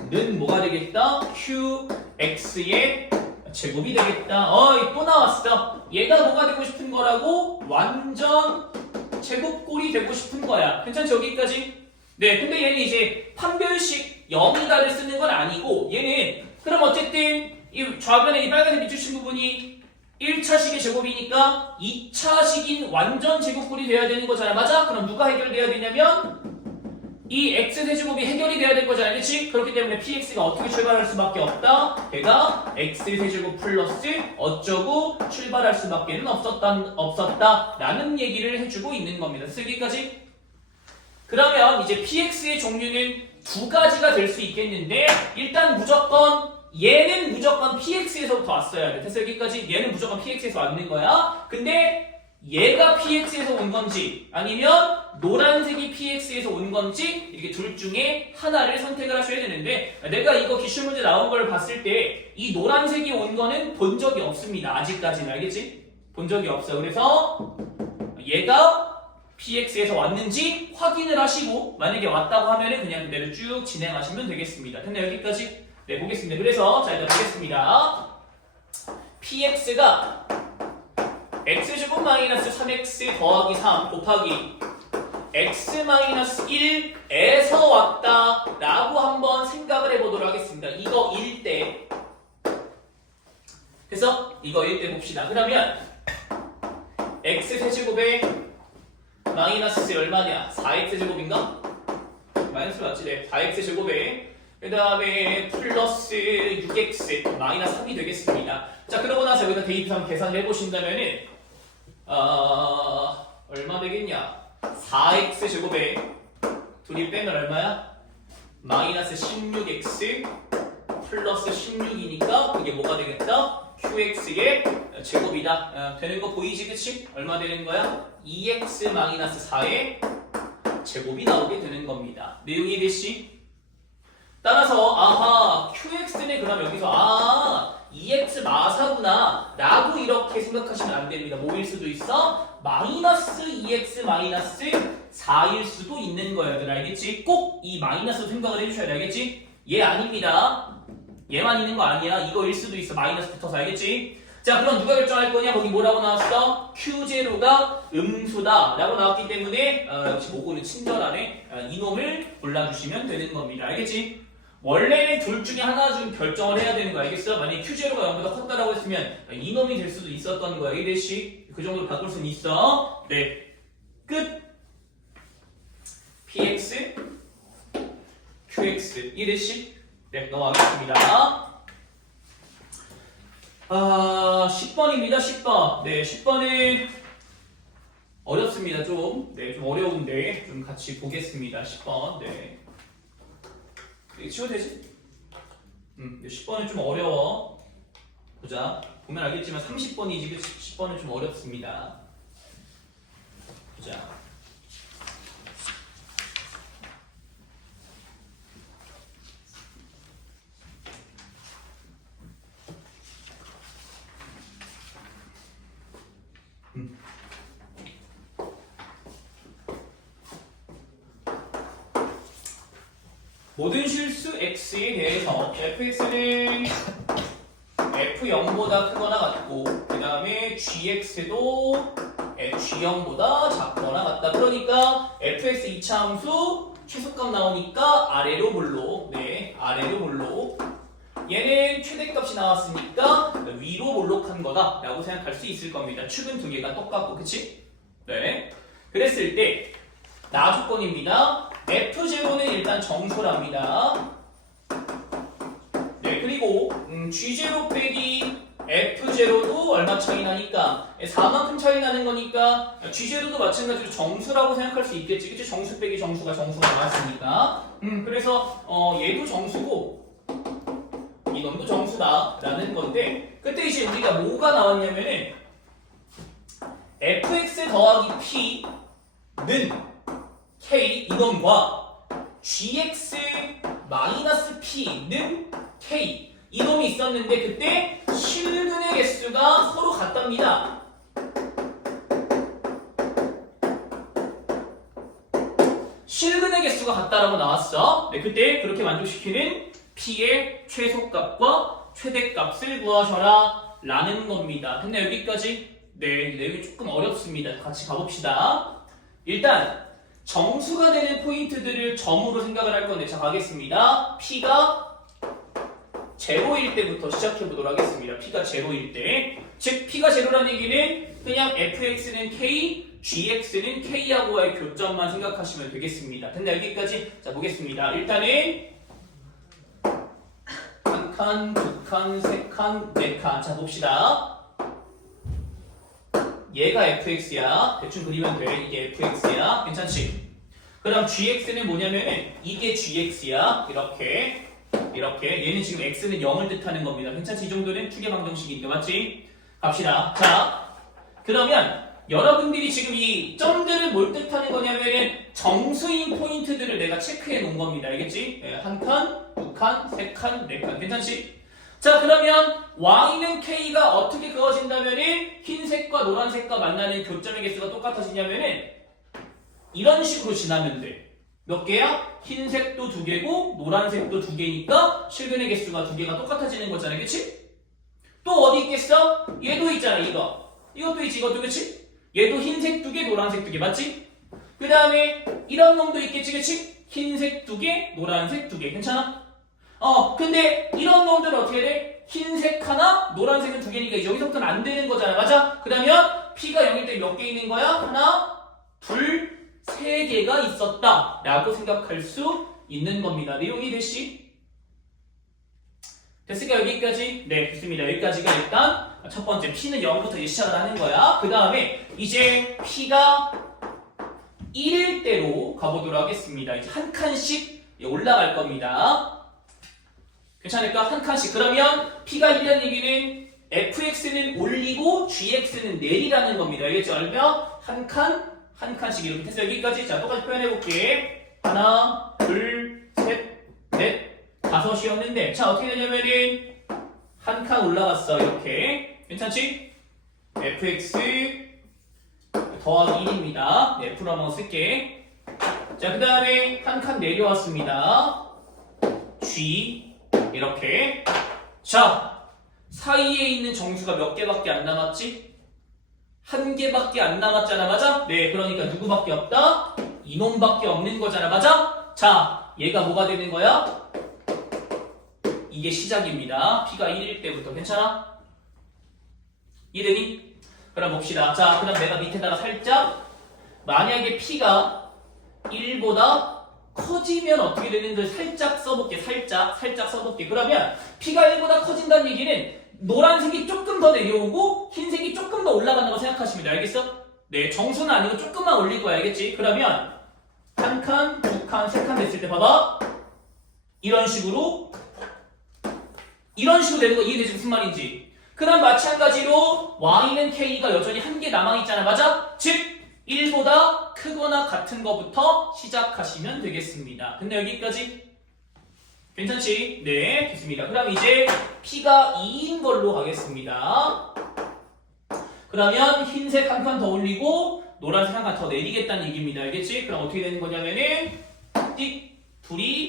는 뭐가 되겠다? qx의 제곱이 되겠다. 또 나왔어. 얘가 뭐가 되고 싶은 거라고? 완전 제곱꼴이 되고 싶은 거야. 괜찮지? 여기까지? 네, 근데 얘는 이제 판별식 0이다를 쓰는 건 아니고 얘는 그럼 어쨌든 이 좌변에 이 빨간색 비추신 부분이 1차식의 제곱이니까 2차식인 완전 제곱꼴이 돼야 되는 거잖아. 맞아? 그럼 누가 해결돼야 되냐면 이 x세제곱이 해결이 돼야 될 거잖아. 그렇지? 그렇기 때문에 px가 어떻게 출발할 수밖에 없다? 걔가 x세제곱 플러스 어쩌고 출발할 수밖에 없었다 라는 얘기를 해주고 있는 겁니다. 여기까지? 그러면 이제 px의 종류는 두 가지가 될 수 있겠는데 일단 무조건 얘는 무조건 px에서부터 왔어야 돼. 그래서 여기까지 얘는 무조건 px에서 왔는 거야. 근데 얘가 px에서 온 건지 아니면 노란색이 px에서 온 건지 이렇게 둘 중에 하나를 선택을 하셔야 되는데 내가 이거 기출문제 나온 걸 봤을 때 이 노란색이 온 거는 본 적이 없습니다. 아직까지는. 알겠지? 본 적이 없어. 그래서 얘가 px에서 왔는지 확인을 하시고 만약에 왔다고 하면은 그냥 그대로 쭉 진행하시면 되겠습니다. 근데 여기까지 네 보겠습니다. 그래서 자 일단 보겠습니다. px가 x제곱 마이너스 3x 더하기 3 곱하기 x 마이너스 1에서 왔다 라고 한번 생각을 해보도록 하겠습니다. 이거 1대 그래서 이거 1대 봅시다. 그러면 x 세제곱에 마이너스 얼마냐? 4x 제곱인가? 마이너스 맞지? 네. 4x 제곱에 그 다음에 플러스 6x 마이너스 3이 되겠습니다. 자 그러고 나서 여기다 대입해서 계산을 해보신다면은 얼마 되겠냐? 4x 제곱에 둘이 빼면 얼마야? 마이너스 16x 플러스 16이니까 그게 뭐가 되겠다? qx의 제곱이다. 되는 거 보이지 그치? 얼마 되는 거야? 2x 마이너스 4의 제곱이 나오게 되는 겁니다. 내용이 이해되시? 따라서 아하 qx는 그럼 여기서 2x 마사구나 라고 이렇게 생각하시면 안 됩니다. 뭐일 수도 있어? 마이너스 2x 마이너스 4일 수도 있는 거예요. 알겠지? 꼭 이 마이너스로 생각을 해주셔야 돼. 알겠지? 얘 아닙니다. 얘만 있는 거 아니야. 이거일 수도 있어. 마이너스 붙어서. 알겠지? 자 그럼 누가 결정할 거냐? 거기 뭐라고 나왔어? Q0가 음수다 라고 나왔기 때문에 역시 모고는 친절하네. 이놈을 골라주시면 되는 겁니다. 알겠지? 원래는 둘 중에 하나 중 결정을 해야 되는 거 알겠어? 만약에 Q0가 0보다 컸다라고 했으면 이놈이 될 수도 있었던 거야. 이래시 그 정도로 바꿀 수는 있어. 네. 끝. PX QX 이래시 네 넘어가겠습니다. 10번입니다. 10번. 네, 10번은 어렵습니다. 좀. 네, 좀 어려운데 좀 같이 보겠습니다. 10번. 네. 이게 치워도 되지? 10번은 좀 어려워. 보자. 보면 알겠지만 30번이지, 그치? 10번은 좀 어렵습니다. 보자. 모든 실수 x에 대해서 fx는 f0보다 크거나 같고 그 다음에 gx도 g0보다 작거나 같다. 그러니까 fx 이차함수 최소값 나오니까 아래로 볼록. 네, 아래로 볼록. 얘는 최대값이 나왔으니까 위로 볼록한 거다 라고 생각할 수 있을 겁니다. 축은 두 개가 똑같고 그치? 네. 그랬을 때 나조건입니다. F0는 일단 정수랍니다. 네, 그리고 G0 빼기 F0도 얼마 차이 나니까 4만큼 차이 나는 거니까 G0도 마찬가지로 정수라고 생각할 수 있겠지. 그치? 정수 빼기 정수가 나왔으니까. 그래서 얘도 정수고 이놈도 정수다라는 건데 그때 이제 우리가 뭐가 나왔냐면은 fx 더하기 p는 k 이놈과 gx 마이너스 p는 k 이놈이 있었는데 그때 실근의 개수가 서로 같답니다. 실근의 개수가 같다라고 나왔어. 네, 그때 그렇게 만족시키는 p의 최소값과 최대값을 구하셔라 라는 겁니다. 근데 여기까지 네, 내용이 조금 어렵습니다. 같이 가봅시다. 일단 정수가 되는 포인트들을 점으로 생각을 할 건데 자 가겠습니다. p가 제로일 때부터 시작해 보도록 하겠습니다. p가 제로일 때, 즉 p가 제로라는 얘기는 그냥 fx는 k, gx는 k하고의 교점만 생각하시면 되겠습니다. 근데 여기까지 자 보겠습니다. 일단은 한 칸, 두 칸, 세 칸, 네 칸. 자 봅시다. 얘가 fx야. 대충 그리면 돼. 이게 fx야. 괜찮지? 그럼 gx는 뭐냐면은 이게 gx야. 이렇게 얘는 지금 x는 0을 뜻하는 겁니다. 괜찮지? 이 정도는 추계 방정식이니까 맞지? 갑시다. 자, 그러면 여러분들이 지금 이 점들을 뭘 뜻하는 거냐면은 정수인 포인트들을 내가 체크해 놓은 겁니다. 알겠지? 한 칸, 두 칸, 세 칸, 네 칸. 괜찮지? 자, 그러면 y는 k가 어떻게 그어진다면은 흰색과 노란색과 만나는 교점의 개수가 똑같아지냐면은 이런 식으로 지나면 돼. 몇 개야? 흰색도 2개고 노란색도 2개니까 실근의 개수가 2개가 똑같아지는 거잖아. 그치? 또 어디 있겠어? 얘도 있잖아. 이것도 있지. 이것도 그치? 얘도 흰색 2개, 노란색 2개. 맞지? 그 다음에 이런 놈도 있겠지. 그치? 흰색 2개, 노란색 2개. 괜찮아? 근데 이런 놈들은 어떻게 돼? 흰색 하나, 노란색은 2개니까 여기서부터는 안 되는 거잖아. 맞아? 그러면 P가 0일 때 몇 개 있는 거야? 하나, 둘, 3개가 있었다 라고 생각할 수 있는 겁니다. 내용이 됐시? 됐을까 여기까지? 네, 됐습니다. 여기까지가 일단 첫 번째 P는 0부터 이제 시작을 하는 거야. 그 다음에 이제 P가 1일 대로 가보도록 하겠습니다. 이제 한 칸씩 올라갈 겁니다. 괜찮을까? 한 칸씩. 그러면 P가 1이라는 얘기는 fx는 올리고 gx는 내리라는 겁니다. 알겠죠? 얼마? 한 칸씩 이렇게 됐어. 여기까지. 자, 똑같이 표현해볼게. 하나, 둘, 셋, 넷, 5이었는데 자, 어떻게 되냐면은 한 칸 올라갔어. 이렇게. 괜찮지? fx 더하기 1입니다. f로 한번 쓸게. 자, 그 다음에 한 칸 내려왔습니다. g 이렇게. 자, 사이에 있는 정수가 몇 개밖에 안 남았지? 한 개밖에 안 남았잖아. 맞아? 네, 그러니까 누구밖에 없다? 이놈밖에 없는 거잖아. 맞아? 자, 얘가 뭐가 되는 거야? 이게 시작입니다. P가 1일 때부터. 괜찮아? 이해되니? 그럼 봅시다. 자, 그럼 내가 밑에다가 살짝 만약에 P가 1보다 커지면 어떻게 되는 걸 살짝 써볼게. 살짝 써볼게. 그러면 P가 1보다 커진다는 얘기는 노란색이 조금 더 내려오고 흰색이 조금 더 올라간다고 생각하시면 돼. 알겠어? 네, 정수는 아니고 조금만 올릴 거야. 알겠지? 그러면 한 칸, 두 칸, 세 칸 됐을 때 봐봐. 이런 식으로 되는 거 이해되지? 무슨 말인지. 그럼 마찬가지로 y는 k가 여전히 한 개 남아있잖아. 맞아? 즉 1보다 크거나 같은 거부터 시작하시면 되겠습니다. 근데 여기까지 괜찮지? 네, 좋습니다. 그럼 이제 P가 2인 걸로 가겠습니다. 그러면 흰색 한 칸 더 올리고 노란색 한 칸 더 내리겠다는 얘기입니다. 알겠지? 그럼 어떻게 되는 거냐면은 띡 둘이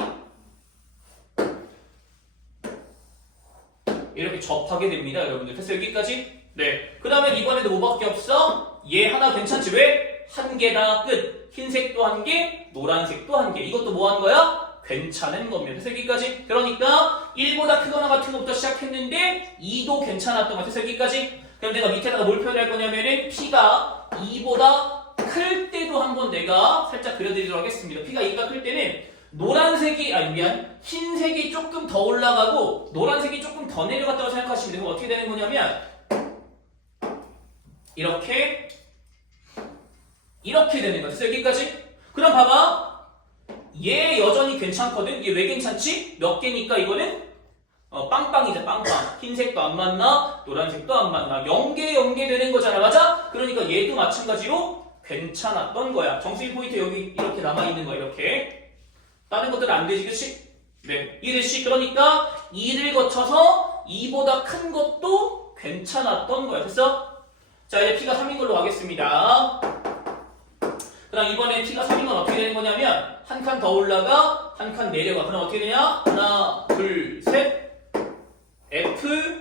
이렇게 접하게 됩니다. 여러분들 됐어? 여기까지? 네. 그러면 이번에도 뭐밖에 없어? 얘 하나 괜찮지? 왜? 한 개다. 끝. 흰색도 한 개, 노란색도 한 개. 이것도 뭐 하는 거야? 괜찮은 겁니다. 그래서 여기까지. 그러니까 1보다 크거나 같은 것부터 시작했는데 2도 괜찮았던 것 같아서 여기까지. 그럼 내가 밑에다가 뭘 표현할 거냐면은 P가 2보다 클 때도 한번 내가 살짝 그려드리도록 하겠습니다. P가 2가 클 때는 노란색이 흰색이 조금 더 올라가고 노란색이 조금 더 내려갔다고 생각하시면 돼요. 그럼 어떻게 되는 거냐면 이렇게 되는 거죠. 여기까지. 그럼 봐봐. 얘 여전히 괜찮거든. 얘 왜 괜찮지? 몇 개니까 이거는 빵빵이죠. 빵빵. 흰색도 안 맞나? 노란색도 안 맞나? 0개 되는 거잖아. 맞아? 그러니까 얘도 마찬가지로 괜찮았던 거야. 정수인 포인트 여기 이렇게 남아있는 거야. 이렇게. 다른 것들은 안 되지. 그치? 네. 이해되시? 그러니까 2를 거쳐서 2보다 큰 것도 괜찮았던 거야. 됐어? 자, 이제 P가 3인 걸로 가겠습니다. 그럼 이번에 P가 3인 건 어떻게 되는 거냐면 한 칸 더 올라가, 한 칸 내려가. 그럼 어떻게 되냐? 하나, 둘, 셋. F,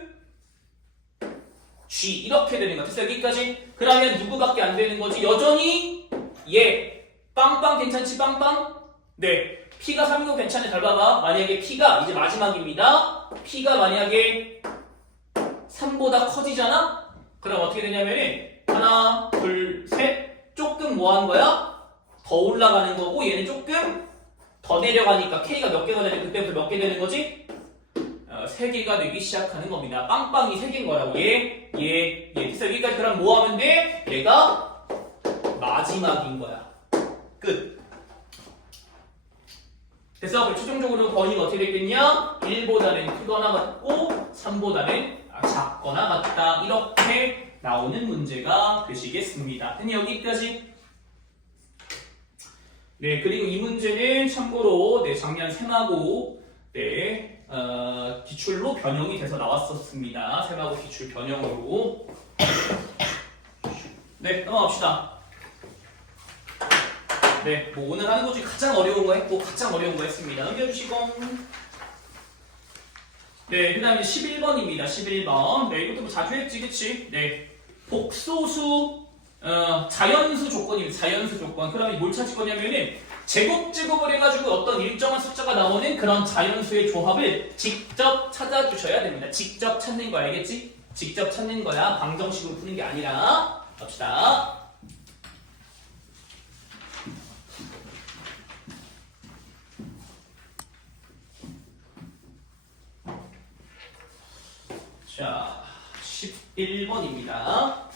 G 이렇게 되는 거야. 됐어? 여기까지. 그러면 누구밖에 안 되는 거지? 여전히 얘. 빵빵 괜찮지? 빵빵? 네. P가 3인 거 괜찮네. 잘 봐봐. 만약에 P가 이제 마지막입니다. P가 만약에 3보다 커지잖아? 그럼 어떻게 되냐면은 하나, 둘, 셋. 조금 뭐 하는 거야? 더 올라가는 거고 얘는 조금 더 내려가니까 K가 몇 개가 되면 그때부터 몇 개 되는 거지? 3개가 되기 시작하는 겁니다. 빵빵이 3개인 거라고. 얘. 그래서 여기까지 그럼 뭐 하면 돼? 얘가 마지막인 거야. 끝. 그래서 최종적으로 범위가 어떻게 되겠냐? 1보다는 크거나 같고 3보다는 작거나 같다. 이렇게 나오는 문제가 되시겠습니다. 근데 여기까지. 네, 그리고 이 문제는 참고로 작년 세마고 기출로 변형이 돼서 나왔었습니다. 세마고 기출 변형으로. 네, 넘어갑시다. 네, 뭐 오늘 하는 것 중에 가장 어려운 거 했고 가장 어려운 거 했습니다. 넘겨주시고. 네, 그 다음에 11번입니다. 11번. 네, 이것도 뭐 자주 했지, 그치? 네. 복소수, 자연수 조건입니다. 자연수 조건. 그러면 뭘 찾을 거냐면은, 제곱을 해가지고 어떤 일정한 숫자가 나오는 그런 자연수의 조합을 직접 찾아주셔야 됩니다. 직접 찾는 거 알겠지? 직접 찾는 거야. 방정식으로 푸는 게 아니라. 갑시다. 자, 11번입니다.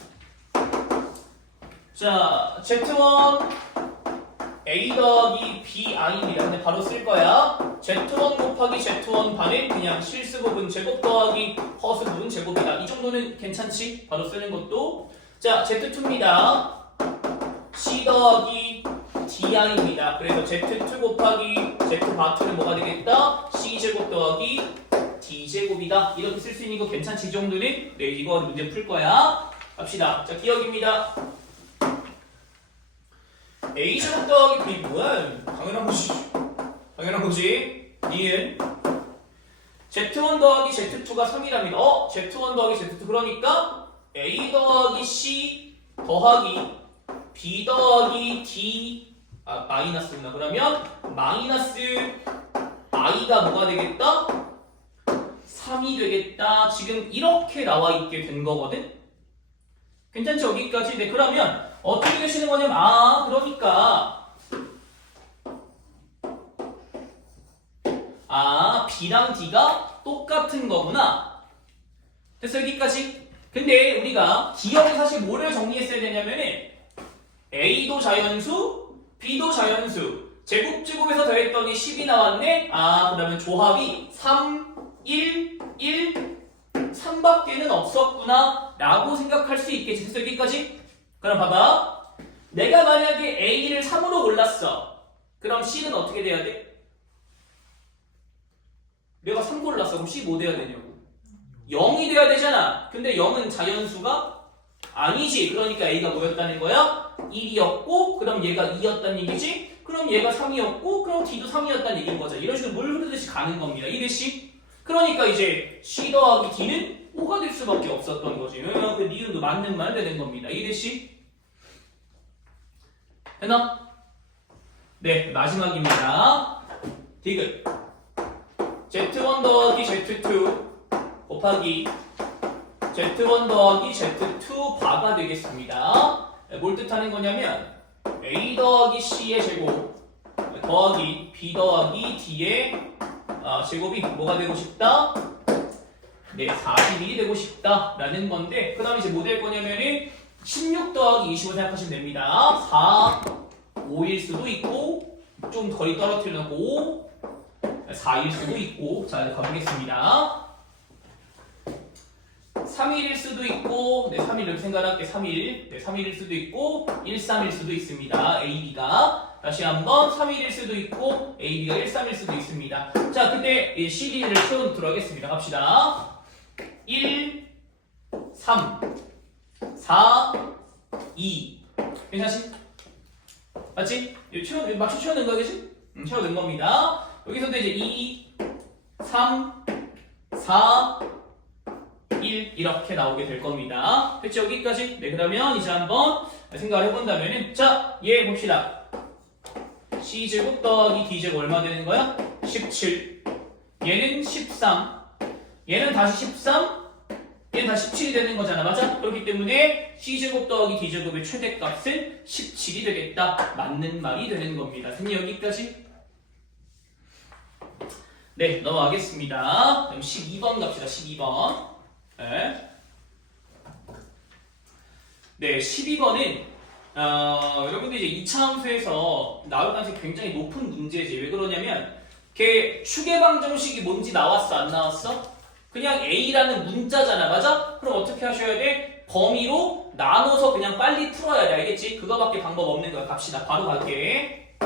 자, Z1 A 더하기 BI입니다. 근데 바로 쓸 거야. Z1 곱하기 Z1 반은 그냥 실수 부분 제곱 더하기 허수 부분 제곱이다. 이 정도는 괜찮지? 바로 쓰는 것도. 자, Z2입니다. C 더하기 DI입니다. 그래서 Z2 곱하기 Z 바투는 뭐가 되겠다? C제곱 더하기 D제곱이다. 이렇게 쓸 수 있는 거 괜찮지? 이 정도는? 네, 이거 문제 풀 거야. 갑시다. 자, 기억입니다. A제곱 더하기 B 뭐야? 당연한 거지. 당연한 거지. 니은 Z1 더하기 Z2가 3이랍니다. Z1 더하기 Z2 그러니까 A 더하기 C 더하기 B 더하기 D 마이너스구나. 그러면 마이너스 I가 뭐가 되겠다? 3이 되겠다. 지금 이렇게 나와 있게 된 거거든? 괜찮지? 여기까지? 네, 그러면 어떻게 되시는 거냐면, 그러니까 B랑 D가 똑같은 거구나. 됐어, 여기까지? 근데 우리가 기억에 사실 뭐를 정리했어야 되냐면은 A도 자연수, B도 자연수. 제곱에서 더했더니 10이 나왔네? 그러면 조합이 3, 1, 1, 3밖에는 없었구나 라고 생각할 수 있겠지. 됐어, 여기까지? 그럼 봐봐. 내가 만약에 A를 3으로 골랐어. 그럼 C는 어떻게 돼야 돼? 내가 3 골랐어. 그럼 C 뭐 돼야 되냐고. 0이 돼야 되잖아. 근데 0은 자연수가 아니지. 그러니까 A가 뭐였다는 거야? 1이었고 그럼 얘가 2였다는 얘기지? 그럼 얘가 3이었고 그럼 D도 3이었다는 얘기인 거죠. 이런 식으로 물 흐르듯이 가는 겁니다. 이래씩. 그러니까 이제 C 더하기 D는 5가 될 수밖에 없었던 거지. 그 니은도 맞는 말 되는 겁니다. 이래씩. 됐나? 네, 마지막입니다. 디귿. Z1 더하기 Z2 곱하기 Z1 더하기 Z2 바가 되겠습니다. 뭘 뜻하는 거냐면 A 더하기 C의 제곱 더하기 B 더하기 D의 제곱이 뭐가 되고 싶다? 네, 41이 되고 싶다 라는 건데, 그 다음에 이제 뭐 될 거냐면은 16 더하기 25 생각하시면 됩니다. 4, 5일 수도 있고 좀 거리 떨어뜨려 놓고 4일 수도 있고. 자, 가보겠습니다. 3일일 수도 있고, 네, 3일 이렇게 생각할게. 3일, 네, 3일일 수도 있고 1, 3일 수도 있습니다. A, B가 다시 한번 3일일 수도 있고 A, B가 1, 3일 수도 있습니다. 자, 그때 CD를 채워놓도록 하겠습니다. 갑시다. 1, 3, 4, 2. 괜찮지? 맞지? 맞춰 채워낸 거겠지? 채워낸 겁니다. 여기서도 이제 2, 3, 4, 1 이렇게 나오게 될 겁니다. 됐죠? 여기까지? 네, 그러면 이제 한번 생각을 해본다면은, 자, 얘 봅시다. C제곱 더하기 D제곱 얼마 되는 거야? 17. 얘는 13. 얘는 다시 13. 얘는 다시 17이 되는 거잖아. 맞아? 그렇기 때문에 C제곱 더하기 D제곱의 최대값은 17이 되겠다. 맞는 말이 되는 겁니다. 됐니? 여기까지? 네, 넘어가겠습니다. 그럼 12번 갑시다. 12번. 네, 12번은 여러분들 이제 2차 함수에서 나올 가능성이 굉장히 높은 문제지. 왜 그러냐면 걔 추계방 정식이 뭔지 나왔어 안 나왔어? 그냥 A라는 문자잖아 맞아? 그럼 어떻게 하셔야 돼? 범위로 나눠서 그냥 빨리 풀어야 돼 알겠지? 그거밖에 방법 없는 거야. 갑시다. 바로 갈게.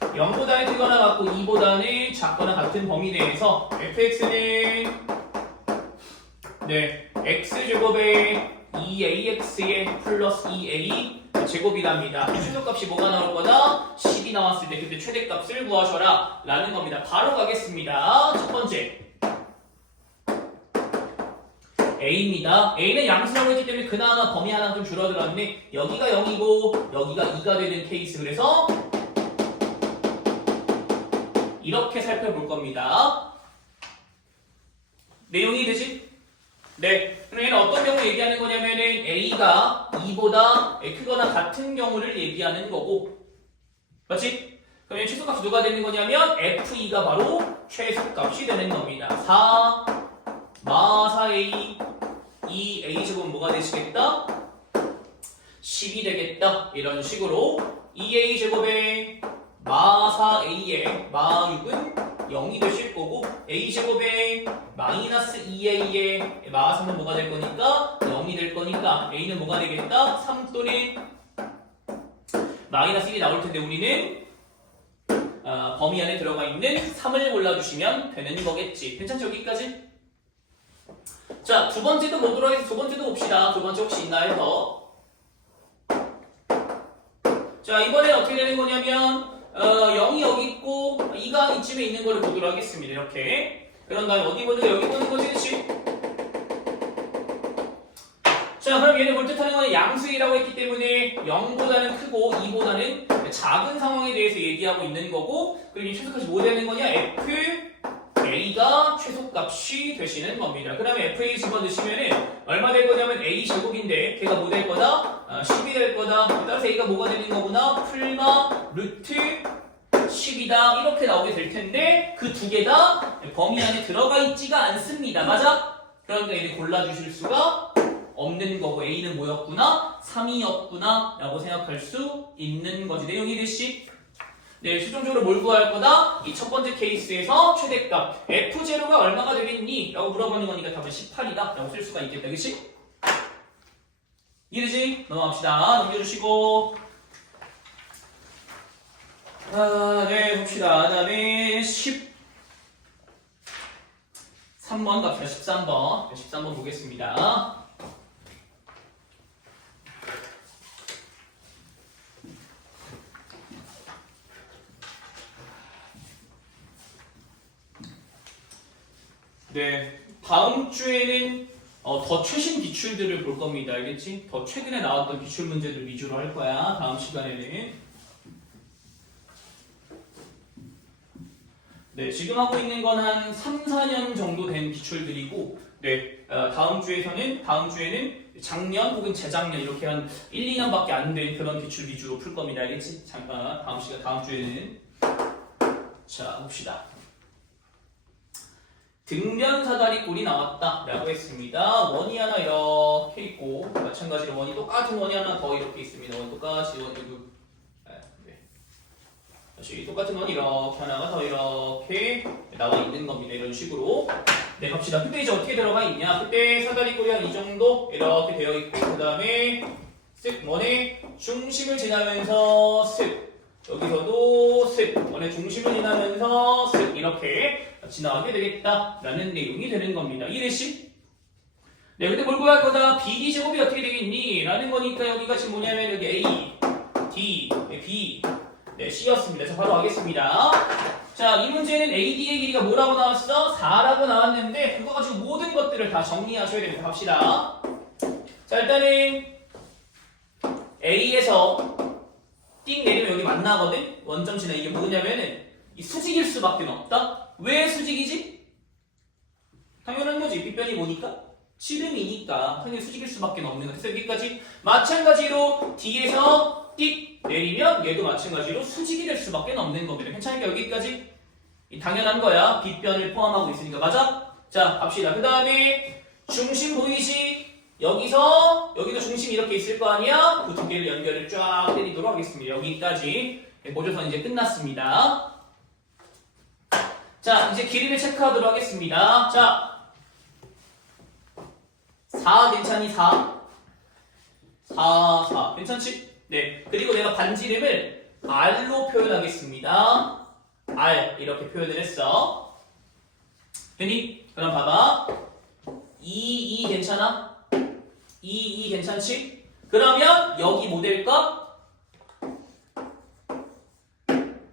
0보다는 크거나 같고 2보다는 작거나 같은 범위 내에서 fx는 네 x제곱에 2ax에 플러스 2a 제곱이랍니다. 최소값이 뭐가 나올 거다? 10이 나왔을 때 그때 최대값을 구하셔라 라는 겁니다. 바로 가겠습니다. 첫 번째 A입니다. A는 양수라고 했기 때문에 그나마 범위 하나 좀 줄어들었네. 여기가 0이고 여기가 2가 되는 케이스. 그래서 이렇게 살펴볼 겁니다. 내용이 되지? 네. 그럼 얘는 어떤 경우 얘기하는 거냐면은 A가 2보다 크거나 같은 경우를 얘기하는 거고 맞지? 그럼 최소값이 누가 되는 거냐면 F2가 바로 최소값이 되는 겁니다. 4 마 4A 2A 제곱은 뭐가 되시겠다? 10이 되겠다. 이런 식으로 2A 제곱에 마 4A에 마 6은 0이 되실 거고 A 제곱에 마이너스 2A에 마 3은 뭐가 될 거니까 0이 될 거니까 A는 뭐가 되겠다? 3 또는 마이너스 1이 나올 텐데 우리는 범위 안에 들어가 있는 3을 골라주시면 되는 거겠지. 괜찮죠? 여기까지? 자, 두 번째도 보도록 해서 두 번째도 봅시다. 두 번째 혹시 있나 해서. 자, 이번엔 어떻게 되는 거냐면 0이 여기 있고 2가 이쯤에 있는 거를 보도록 하겠습니다. 이렇게. 그런 다음에 어디 보는 거 여기 보는 거지, 그치? 자, 그럼 얘는 볼 듯하는 건 양수이라고 했기 때문에 0보다는 크고 2보다는 작은 상황에 대해서 얘기하고 있는 거고 그리고 이 최소값이 뭐 되는 거냐? F A가 최소값이 되시는 겁니다. 그 다음에 FA 집어넣으시면은 얼마 될 거냐면 A 제곱인데 걔가 뭐 될 거다? 10이 될 거다. 따라서 A가 뭐가 되는 거구나? 풀마 루트 10이다. 이렇게 나오게 될 텐데 그 두 개 다 범위 안에 들어가 있지가 않습니다. 맞아? 그러니까 얘를 골라주실 수가 없는 거고 A는 뭐였구나? 3이었구나 라고 생각할 수 있는 거지. 내용이 되시? 네, 최종적으로 뭘 구할 거다? 이 첫 번째 케이스에서 최대값 F0가 얼마가 되겠니? 라고 물어보는 거니까 답은 18이다 라고 쓸 수가 있겠다. 그치? 이해되지? 넘어갑시다. 넘겨주시고 네, 봅시다. 그 다음에 13번 갑시다. 13번 13번 보겠습니다. 네, 다음 주에는 더 최신 기출들을 볼 겁니다. 알겠지? 더 최근에 나왔던 기출 문제들 위주로 할 거야. 다음 시간에는. 네, 지금 하고 있는 건 한 3, 4년 정도 된 기출들이고 네, 다음 주에는 작년 혹은 재작년 이렇게 한 1, 2년밖에 안 된 그런 기출 위주로 풀 겁니다. 알겠지? 잠깐 다음 주에는 자, 봅시다. 등변 사다리꼴이 나왔다 라고 했습니다. 원이 하나 이렇게 있고 마찬가지로 원이 똑같은 원이 하나 더 이렇게 있습니다. 원 똑같이 다시 똑같은 원이 이렇게 하나가 더 이렇게 나와 있는 겁니다. 이런 식으로 네, 갑시다. 그때 이제 어떻게 들어가 있냐? 그때 사다리꼴이 한 이 정도 이렇게 되어 있고 그 다음에 쓱 원의 중심을 지나면서 쓱 여기서도 쓱 원의 중심을 지나면서 쓱 이렇게 지나가게 되겠다라는 내용이 되는 겁니다. 이해되시? 네, 근데 뭘 구할 거다? BD 제곱이 어떻게 되겠니? 라는 거니까 여기가 지금 뭐냐면 여기 A, D, B, 네, C였습니다. 자, 바로 가겠습니다. 자, 이 문제는 AD의 길이가 뭐라고 나왔어? 4라고 나왔는데 그거 가지고 모든 것들을 다 정리하셔야 됩니다. 갑시다. 자, 일단은 A에서 띵 내리면 여기 만나거든? 원점 지나 이게 뭐냐면은 이 수직일 수밖에 없다? 왜 수직이지? 당연한 거지. 빗변이 뭐니까? 지름이니까 당연히 수직일 수밖에 없는 거. 그래서 여기까지 마찬가지로 D에서 띡 내리면 얘도 마찬가지로 수직이 될 수밖에 없는 겁니다. 괜찮으니까 여기까지 당연한 거야. 빗변을 포함하고 있으니까. 맞아? 자, 갑시다. 그 다음에 중심 보이시? 여기도 중심이 이렇게 있을 거 아니야? 그 두 개를 연결을 쫙 때리도록 하겠습니다. 여기까지 모조선 이제 끝났습니다. 자, 이제 길이를 체크하도록 하겠습니다. 자, 4 괜찮니? 4. 4. 괜찮지? 네. 그리고 내가 반지름을 R로 표현하겠습니다. R. 이렇게 표현을 했어. 됐니? 그럼 봐봐. 2 괜찮아? 2 괜찮지? 그러면 여기 뭐 될까?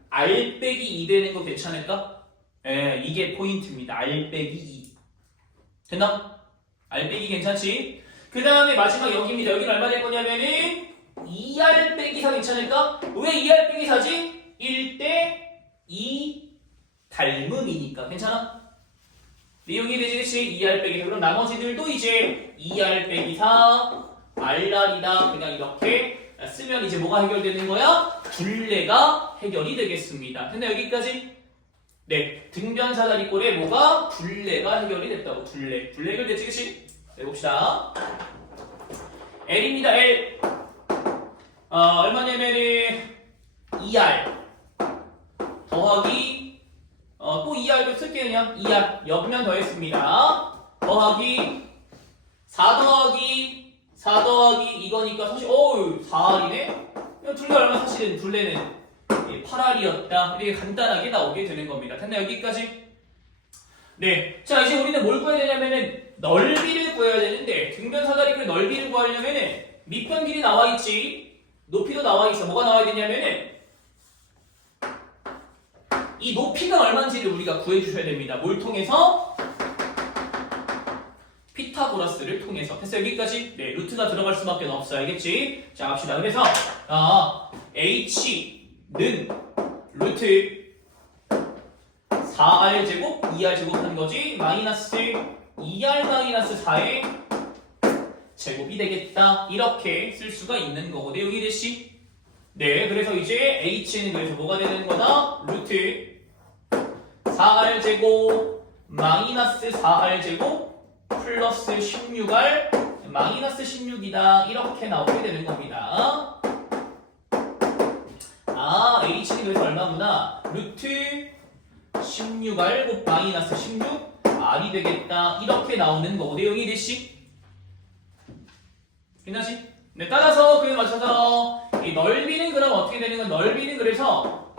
R 빼기 2 되는 거 괜찮을까? 예, 이게 포인트입니다. R 빼기 2. 됐나? R 빼기 괜찮지? 그 다음에 마지막 여기입니다. 여기는 얼마 될 거냐면은 2R 빼기 4 괜찮을까? 왜 2R 빼기 4지? 1대 2 닮음이니까. 괜찮아? 내용이 되지, 그치? 2R 빼기 4. 그럼 나머지들도 이제 2R 빼기 4, RR이다. 그냥 이렇게 쓰면 이제 뭐가 해결되는 거야? 둘레가 해결이 되겠습니다. 근데 여기까지? 네. 등변사다리꼴에 뭐가? 둘레가 해결이 됐다고. 둘레 해결됐지, 그치? 해봅시다. L입니다, L. 얼마냐면은 2R 더하기 또 2R도 쓸게요. 그냥 2R 옆면 더했습니다. 더하기 4 더하기 이거니까 사실 4R이네? 둘레 얼마 사실은 둘레는 8R이었다. 이렇게 간단하게 나오게 되는 겁니다. 됐나 여기까지? 네. 자, 이제 우리는 뭘 구해야 되냐면은 넓이를 구해야 되는데 등변사다리꼴의 넓이를 구하려면은 밑변 길이 나와 있지. 높이도 나와 있어. 뭐가 나와야 되냐면은 이 높이가 얼마인지를 우리가 구해주셔야 됩니다. 뭘 통해서? 피타고라스를 통해서. 됐어 여기까지? 네, 루트가 들어갈 수밖에 없어. 알겠지? 자, 갑시다. 그래서 h는 루트 4R 제곱 2R 제곱하는 거지. 마이너스 2R 마이너스 4의 제곱이 되겠다. 이렇게 쓸 수가 있는 거고. 네, 여기 대시. 네, 그래서 이제 h는 그래서 뭐가 되는 거다? 루트 4R 제곱 마이너스 4R 제곱 플러스 16R 마이너스 16이다. 이렇게 나오게 되는 겁니다. h는 그래서 얼마구나? 루트 16R 곱 마이너스 16 R이 되겠다. 이렇게 나오는 거고. 내용이 대시. 괜찮지? 네, 따라서 그에 맞춰서 이 넓이는 그럼 어떻게 되는 건 넓이는 그래서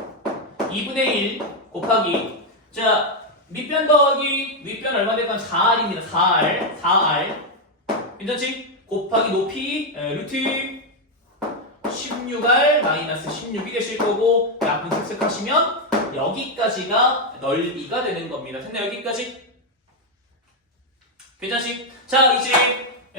2분의 1 곱하기 자 밑변 더하기 윗변 얼마 될까? 4R입니다. 4R 괜찮지? 곱하기 높이 루트 16R 마이너스 16이 되실 거고 약분 습득하시면 여기까지가 넓이가 되는 겁니다. 됐나 여기까지? 괜찮지? 자 이제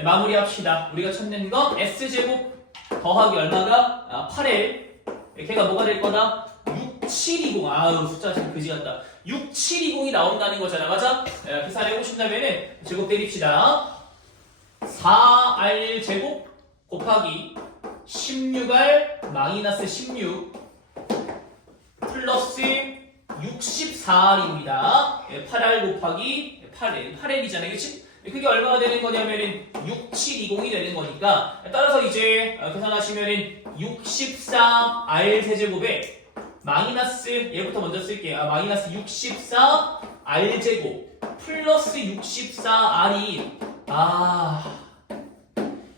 마무리합시다. 우리가 찾는 건 S제곱 더하기 얼마가? 8L 걔가 뭐가 될 거다? 6720 숫자 참 그지 같다. 6720이 나온다는 거잖아. 맞아? 계산해 보신다면은 제곱 때립시다. 4R 제곱 곱하기 16R 마이너스 16 플러스 64R입니다. 8R 곱하기 8L이잖아요. 그치? 그게 얼마가 되는 거냐면은 6720이 되는 거니까 따라서 이제 계산하시면은 64R 세제곱에 마이너스 얘부터 먼저 쓸게요. 마이너스 64R 제곱 플러스 64R이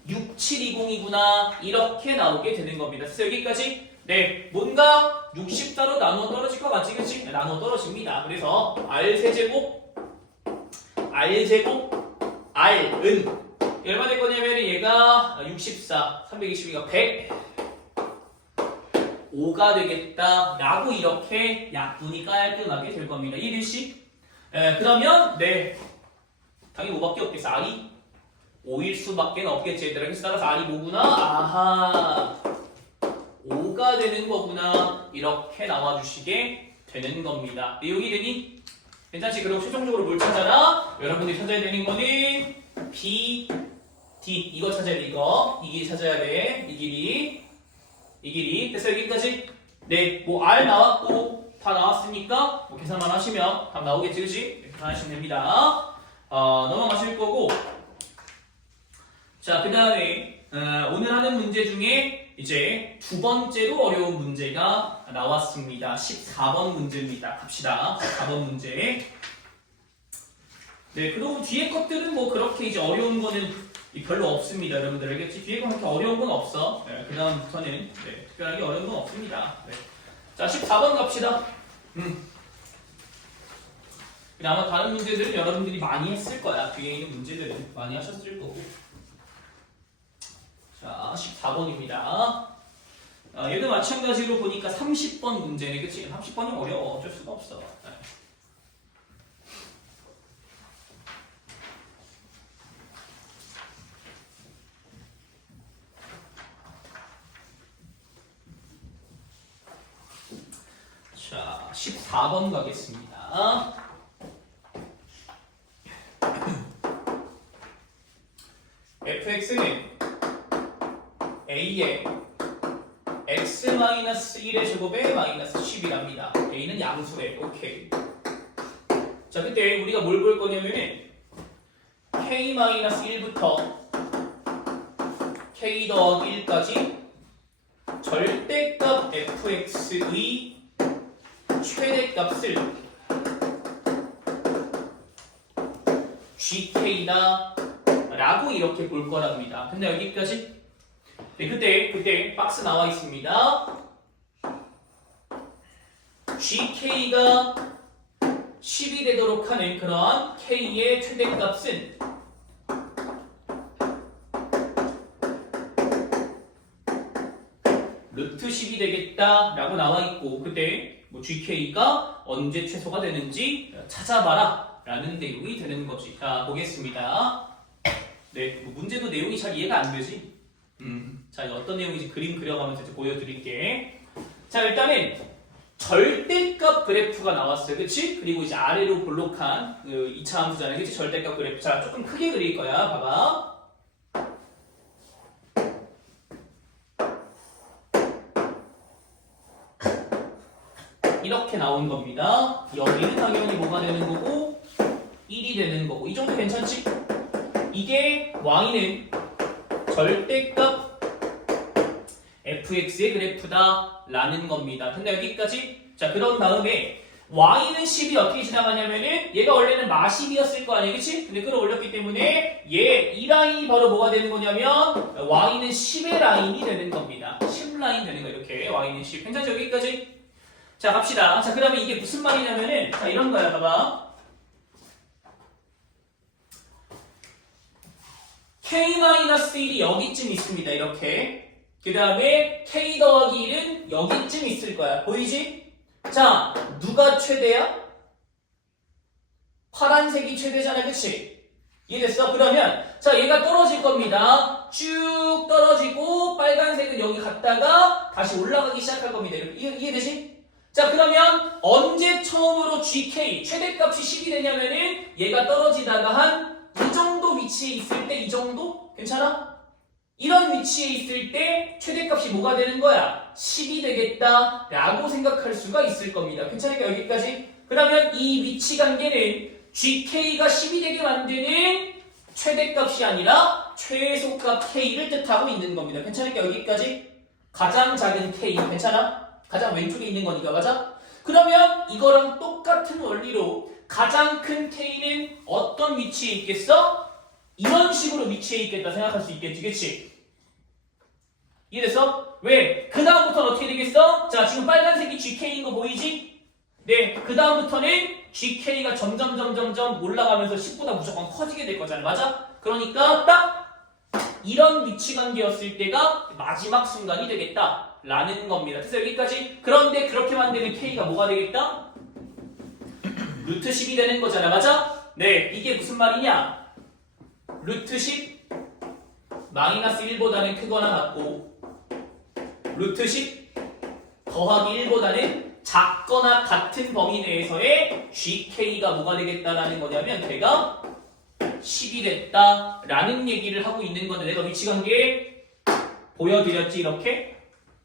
6720이구나 이렇게 나오게 되는 겁니다. 그래서 여기까지 네 뭔가 64로 나누어 떨어질 것 같지? 그치? 나누어 떨어집니다. 그래서 R 세제곱 R은 얼마 될 거냐면 얘가 64, 322가 100 5가 되겠다 라고 이렇게 약분이 깔끔하게 될 겁니다. 이해되시? 그러면 네 당연히 5밖에 없겠어. R이 5일 수밖에 없겠지 얘들아. 그래서 따라서 R이 뭐구나? 아하 5가 되는 거구나 이렇게 나와주시게 되는 겁니다. 내용이 되니? 괜찮지? 그리고 최종적으로 뭘 찾아라? 여러분들이 찾아야 되는 거는 B, D 이거 찾아야 돼. 이거 이 길이 찾아야 돼. 이 길이 됐어 여기까지? 네, 뭐 R 나왔고 다 나왔으니까 뭐 계산만 하시면 답 나오겠지, 그치? 계산하시면 됩니다. 넘어가실 거고 자, 그 다음에 오늘 하는 문제 중에 이제 두 번째로 어려운 문제가 나왔습니다. 14번 문제입니다. 갑시다. 14번 문제. 네, 그리고 뒤에 것들은 뭐 그렇게 이제 어려운 거는 별로 없습니다. 여러분들 알겠지? 뒤에 거 그렇게 어려운 건 없어. 네, 그 다음부터는 특별하게 어려운 건 없습니다. 네. 자, 14번 갑시다. 아마 다른 문제들은 여러분들이 많이 했을 거야. 뒤에 있는 문제들은 많이 하셨을 거고. 자, 14번입니다. 얘도 마찬가지로 보니까 30번 문제네, 그치? 30번이 어려워. 어쩔 수가 없어. 네. 자, 14번 가겠습니다. fx는 a의 x-1의 제곱에 마이너스 10이랍니다. a는 양수래. 오케이. 자, 그때 우리가 뭘 볼 거냐면은 k-1부터 k 더하기 1까지 절대값 fx의 최대값을 gk다 라고 이렇게 볼 거랍니다. 근데 여기까지? 네, 그때 박스 나와 있습니다. gk가 10이 되도록 하는 그러한 k의 최대값은 루트 10이 되겠다 라고 나와 있고, 그때 뭐 gk가 언제 최소가 되는지 찾아봐라 라는 내용이 되는 거지. 자, 보겠습니다. 네, 뭐 문제도 내용이 잘 이해가 안 되지? 자, 어떤 내용인지 그림 그려가면서 이제 보여드릴게. 자, 일단은 절대값 그래프가 나왔어요. 그치? 그리고 이제 아래로 볼록한 그 2차 함수잖아요. 그치? 절대값 그래프. 자, 조금 크게 그릴 거야. 봐봐. 이렇게 나온 겁니다. 여기는 당연히 뭐가 되는 거고 1이 되는 거고. 이 정도 괜찮지? 이게 y는 절대값 fx의 그래프다 라는 겁니다. 근데 여기까지? 자, 그런 다음에 y는 10이 어떻게 지나가냐면은 얘가 원래는 마10이었을 거 아니야, 그치? 근데 끌어올렸기 때문에 얘 이 라인이 바로 뭐가 되는 거냐면 y는 10의 라인이 되는 겁니다. 10 라인 되는 거 이렇게 y는 10. 괜찮죠? 여기까지? 자, 갑시다. 자, 그 다음에 이게 무슨 말이냐면은 자, 이런 거야. 봐봐. k-1이 여기쯤 있습니다. 이렇게. 그 다음에 k 더하기 1은 여기쯤 있을 거야. 보이지? 자, 누가 최대야? 파란색이 최대잖아. 그치? 이해됐어? 그러면 자, 얘가 떨어질 겁니다. 쭉 떨어지고 빨간색은 여기 갔다가 다시 올라가기 시작할 겁니다. 이해되지? 자, 그러면 언제 처음으로 gk 최대값이 10이 되냐면은 얘가 떨어지다가 한 이 정도 위치에 있을 때, 이 정도? 괜찮아? 이런 위치에 있을 때 최대값이 뭐가 되는 거야? 10이 되겠다 라고 생각할 수가 있을 겁니다. 괜찮으니까 여기까지? 그러면 이 위치 관계는 gk가 10이 되게 만드는 최대값이 아니라 최소값 k를 뜻하고 있는 겁니다. 괜찮으니까 여기까지? 가장 작은 k, 괜찮아? 가장 왼쪽에 있는 거니까, 맞아? 그러면 이거랑 똑같은 원리로 가장 큰 k는 어떤 위치에 있겠어? 이런 식으로 위치에 있겠다 생각할 수 있겠지, 그치? 이해됐어? 왜? 그 다음부터는 어떻게 되겠어? 자, 지금 빨간색이 gk인 거 보이지? 네, 그 다음부터는 gk가 점점 올라가면서 10보다 무조건 커지게 될 거잖아, 맞아? 그러니까 딱 이런 위치 관계였을 때가 마지막 순간이 되겠다 라는 겁니다. 그래서 여기까지. 그런데 그렇게 만드는 k가 뭐가 되겠다? 루트 10이 되는 거잖아, 맞아? 네, 이게 무슨 말이냐? 루트 10 마이너스 1보다는 크거나 같고 루트 10 더하기 1보다는 작거나 같은 범위 내에서의 gk가 뭐가 되겠다라는 거냐면 걔가 10이 됐다라는 얘기를 하고 있는 건데, 내가 위치관계 보여드렸지 이렇게?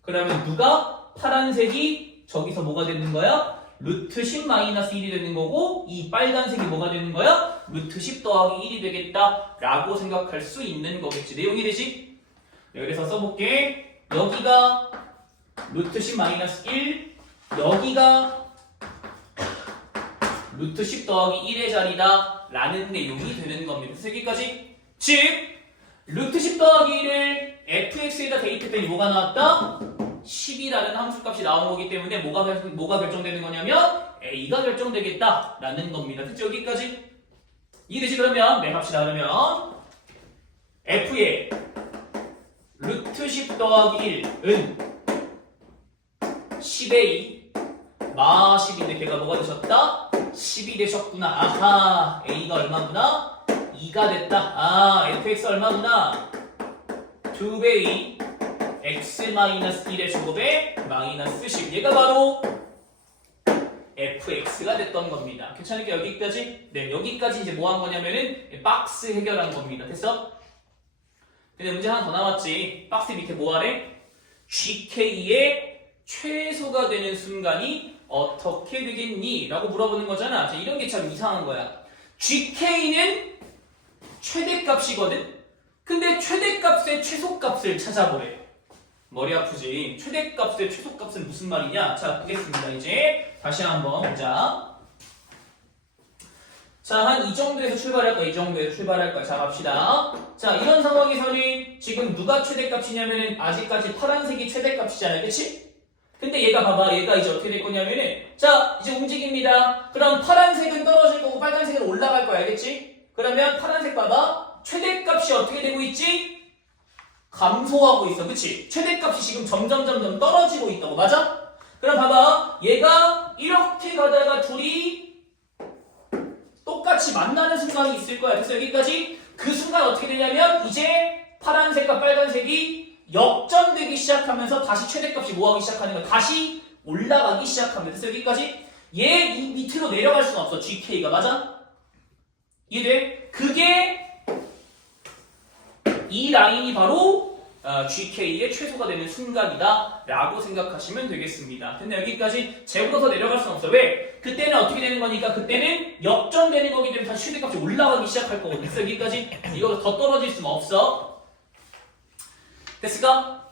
그러면 누가? 파란색이 저기서 뭐가 되는 거야? 루트 10 마이너스 1이 되는 거고, 이 빨간색이 뭐가 되는 거야? 루트 10 더하기 1이 되겠다 라고 생각할 수 있는 거겠지. 내용이 되지? 네, 그래서 써볼게. 여기가 루트 10 마이너스 1, 여기가 루트 10 더하기 1의 자리다 라는 내용이 되는 겁니다. 그래서 여기까지 즉 루트 10 더하기 1을 fx에다 대입했더니 뭐가 나왔다? 10이라는 함수값이 나온 거기 때문에 뭐가 결정되는 거냐면 a가 결정되겠다 라는 겁니다. 그치? 여기까지 이해되지? 그러면 네 합시다. 그러면 f의 루트 10 더하기 1은 10a 마 10인데 걔가 뭐가 되셨다? 10이 되셨구나. 아하, a가 얼마구나? 2가 됐다. 아, fx 얼마구나? 2배의 x-1의 제곱에 마이너스 10. 얘가 바로 fx가 됐던 겁니다. 괜찮을까? 여기까지? 네, 여기까지 이제 뭐 한 거냐면은 박스 해결한 겁니다. 됐어? 근데 문제 하나 더 남았지. 박스 밑에 뭐 하래? gk의 최소가 되는 순간이 어떻게 되겠니? 라고 물어보는 거잖아. 자, 이런 게 참 이상한 거야. gk는 최대값이거든? 근데 최대값의 최소값을 찾아보래. 머리 아프지? 최대값의 최소값은 무슨 말이냐? 자, 보겠습니다. 이제 다시 한번 보자. 자, 한 이 정도에서 출발할 거야. 이 정도에서 출발할 거야. 자, 갑시다. 자, 이런 상황에서는 지금 누가 최대값이냐면은 아직까지 파란색이 최대값이잖아요. 그치? 근데 얘가 봐봐. 얘가 이제 어떻게 될 거냐면은 자, 이제 움직입니다. 그럼 파란색은 떨어질 거고 빨간색은 올라갈 거야. 알겠지? 그러면 파란색 봐봐. 최대값이 어떻게 되고 있지? 감소하고 있어. 그치? 최대값이 지금 점점 떨어지고 있다고. 맞아? 그럼 봐봐. 얘가 이렇게 가다가 둘이 똑같이 만나는 순간이 있을 거야. 그래서 여기까지 그 순간 어떻게 되냐면 이제 파란색과 빨간색이 역전되기 시작하면서 다시 최대값이 뭐하기 시작하는 거야. 다시 올라가기 시작합니다. 그래서 여기까지 얘 이 밑으로 내려갈 수는 없어. GK가. 맞아? 이해돼? 그게 이 라인이 바로 GK의 최소가 되는 순간이다 라고 생각하시면 되겠습니다. 근데 여기까지 재울어서 내려갈 수는 없어. 왜? 그때는 어떻게 되는 거니까 그때는 역전되는 거기 때문에 다시 최대값이 올라가기 시작할 거거든. 그래서 여기까지 이거 더 떨어질 수는 없어. 됐을까?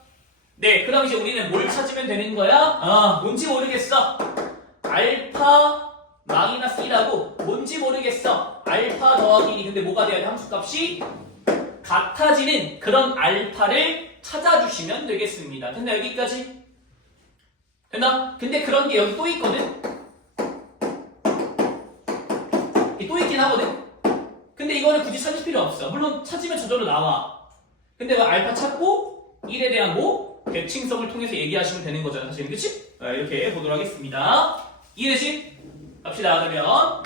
네, 그럼 이제 우리는 뭘 찾으면 되는 거야? 뭔지 모르겠어. 알파 마이너스 1하고 뭔지 모르겠어. 알파 더하기 1이 근데 뭐가 돼야 돼? 함수값이 같아지는 그런 알파를 찾아주시면 되겠습니다. 됐나? 여기까지? 됐나? 근데 그런 게 여기 또 있거든? 또 있긴 하거든? 근데 이거는 굳이 찾을 필요 없어. 물론 찾으면 저절로 나와. 근데 그 알파 찾고 1에 대한 뭐? 대칭성을 통해서 얘기하시면 되는 거잖아. 사실은. 그치? 이렇게 보도록 하겠습니다. 이해되지? 갑시다. 그러면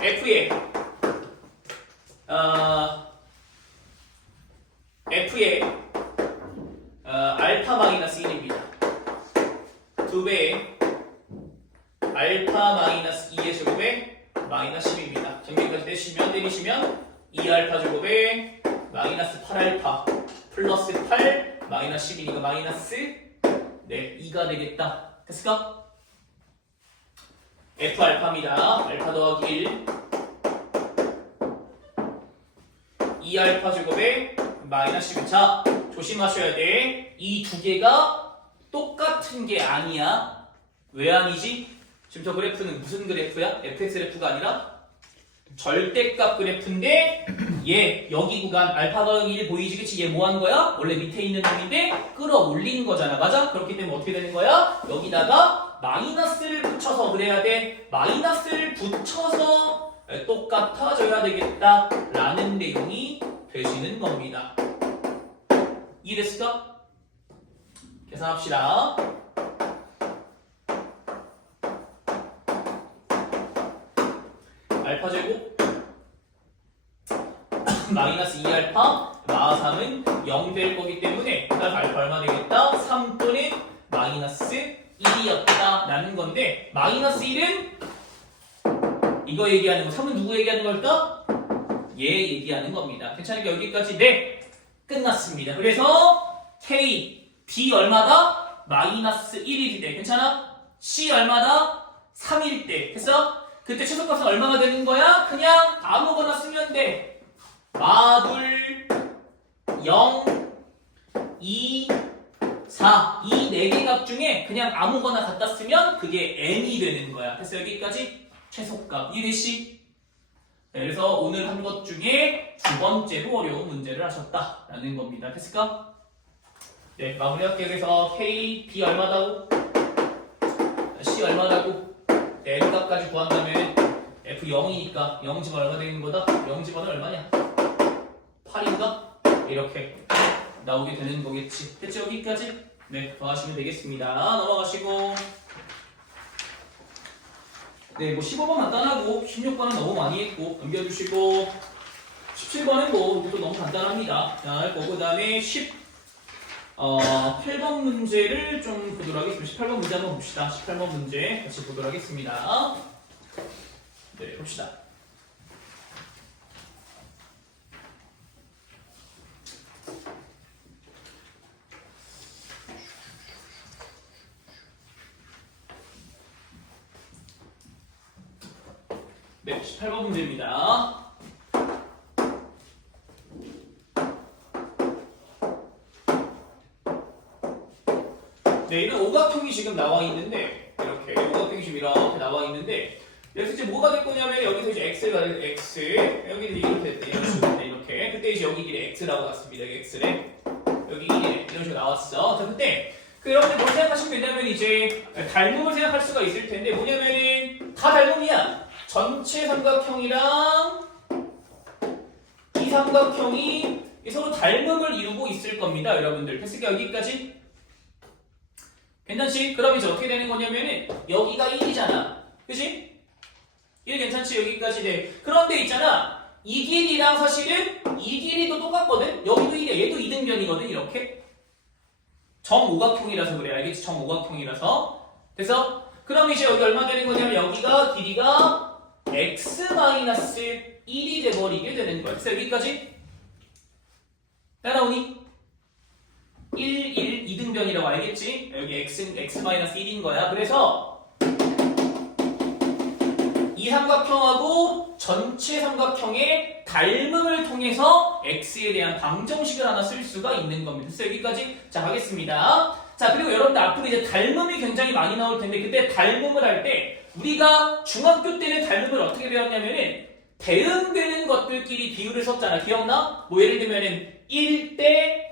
F의 알파 마이너스 1입니다. 2배의 알파 마이너스 2의 제곱에 마이너스 10입니다. 전개까지 내리시면 2알파 제곱에 마이너스 8알파 플러스 8 마이너스 11이니까 마이너스 2가 되겠다. 됐을까? F 알파입니다. 알파 더하기 1 2알파 제곱에 마이너스 11. 자, 조심하셔야 돼. 이 두 개가 똑같은 게 아니야. 왜 아니지? 지금 저 그래프는 무슨 그래프야? fx 그래프가 아니라 절대값 그래프인데 얘 여기 구간 알파 더하기 1 보이지? 그치? 얘 뭐 하는 거야? 원래 밑에 있는 놈인데 끌어올리는 거잖아. 맞아? 그렇기 때문에 어떻게 되는 거야? 여기다가 마이너스를 붙여서 그래야 돼. 마이너스를 붙여서 똑같아져야 되겠다 라는 내용이 되시는 겁니다. 이해됐을까? 계산합시다. 알파 제곱 마이너스 2알파 마 3은 0 될 거기 때문에 그다음 알파 얼마 되겠다? 3 또는 마이너스 1이었다 라는 건데 마이너스 1은 이거 얘기하는 거 3은 누구 얘기하는 걸까? 얘 얘기하는 겁니다. 괜찮으니까 여기까지 네 끝났습니다. 그래서 K, D 얼마다? 마이너스 1일 때 괜찮아? C 얼마다? 3일 때 됐어? 그때 최소값은 얼마가 되는 거야? 그냥 아무거나 쓰면 돼. 마둘 0, 2, 4 이 4개 값 중에 그냥 아무거나 갖다 쓰면 그게 n이 되는 거야. 그래서 여기까지 최소값 이해되시? 네, 그래서 오늘 한 것 중에 두 번째로 어려운 문제를 하셨다라는 겁니다. 됐을까? 네, 마무리할게요. 그래서 K, B 얼마다고? C 얼마다고? 네, F값까지 구한다면 F 0이니까 0집은 얼마 되는 거다? 0집은 얼마냐? 8인가? 이렇게 나오게 되는 거겠지. 됐죠? 여기까지? 네, 더하시면 되겠습니다. 넘어가시고 네, 뭐 15번 간단하고 16번은 너무 많이 했고 넘겨주시고 17번은 뭐 이것도 너무 간단합니다. 자, 그 다음에 8번 문제를 좀 보도록 하겠습니다. 18번 문제 한번 봅시다. 18번 문제 같이 보도록 하겠습니다. 네, 봅시다. 네, 18번 문제입니다. 네, 이런 오각형이 지금 나와 있는데 이렇게 오각형이 지금 이렇게 나와 있는데 여기서 이제 뭐가 될 거냐면 여기서 이제 x가 x 여기는 이렇게 됐대 이렇게 그때 이제 여기 길이 x라고 났습니다. 여기 x래 여기 1이래 이런 식으로 나왔어. 자, 그때 여러분들 뭘 생각하시면 되냐면 이제 닮음을 생각할 수가 있을 텐데 뭐냐면은 다 닮음이야. 전체 삼각형이랑 이 삼각형이 서로 닮음을 이루고 있을 겁니다. 여러분들 됐을까? 여기까지? 괜찮지? 그럼 이제 어떻게 되는 거냐면은 여기가 1이잖아. 그치? 1 괜찮지? 여기까지 돼. 그런데 있잖아. 이 길이랑 사실은 이 길이도 똑같거든? 여기도 1이야. 얘도 이등변이거든. 이렇게. 정오각형이라서 그래. 알겠지? 정오각형이라서. 됐어? 그럼 이제 여기 얼마 되는 거냐면 여기가 길이가 x-1이 돼버리게 되는 거야. 그래서 여기까지 따라오니? 1, 1, 이등변이라고 알겠지? 여기 x-1인 거야. 그래서 이 삼각형하고 전체 삼각형의 닮음을 통해서 x에 대한 방정식을 하나 쓸 수가 있는 겁니다. 그래서 여기까지 자 가겠습니다. 자, 그리고 여러분들 앞으로 이제 닮음이 굉장히 많이 나올 텐데 그때 닮음을 할 때 우리가 중학교 때는 닮음을 어떻게 배웠냐면은 대응되는 것들끼리 비율을 썼잖아. 기억나? 뭐 예를 들면은 1대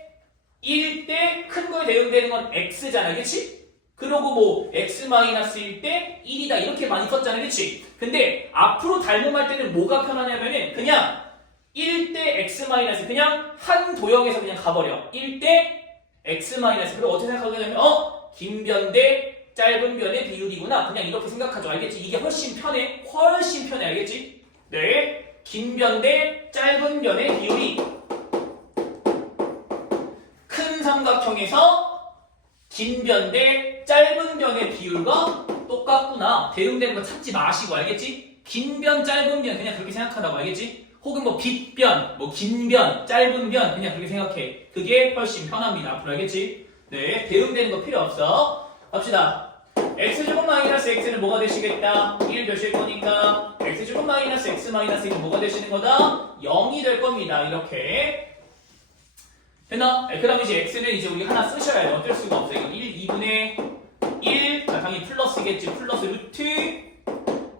큰 거에 대응되는 건 x잖아. 그치? 그러고 뭐 x-1 대 1이다 이렇게 많이 썼잖아. 그치? 근데 앞으로 닮음할 때는 뭐가 편하냐면은 그냥 1대 x-, 그냥 한 도형에서 그냥 가버려. 1대 x-, 그리고 어떻게 생각하냐면 긴 변 대 짧은 변의 비율이구나. 그냥 이렇게 생각하죠. 알겠지? 이게 훨씬 편해. 훨씬 편해. 알겠지? 네. 긴 변 대 짧은 변의 비율이 큰 삼각형에서 긴 변 대 짧은 변의 비율과 똑같구나. 대응되는 거 찾지 마시고. 알겠지? 긴 변, 짧은 변 그냥 그렇게 생각하라고. 알겠지? 혹은 뭐 빗변, 뭐 긴 변, 짧은 변 그냥 그렇게 생각해. 그게 훨씬 편합니다. 앞으로 알겠지? 네. 대응되는 거 필요 없어. 갑시다. x제곱 마이너스 x는 뭐가 되시겠다? 1 되실 거니까 x제곱 마이너스 x 마이너스 1은 뭐가 되시는 거다? 0이 될 겁니다. 이렇게 됐나? 네, 그 다음에 이제 x는 이제 우리 하나 쓰셔야 돼. 어쩔 수가 없어. 이거 1, 2분의 1 자, 당연히 플러스겠지. 플러스 루트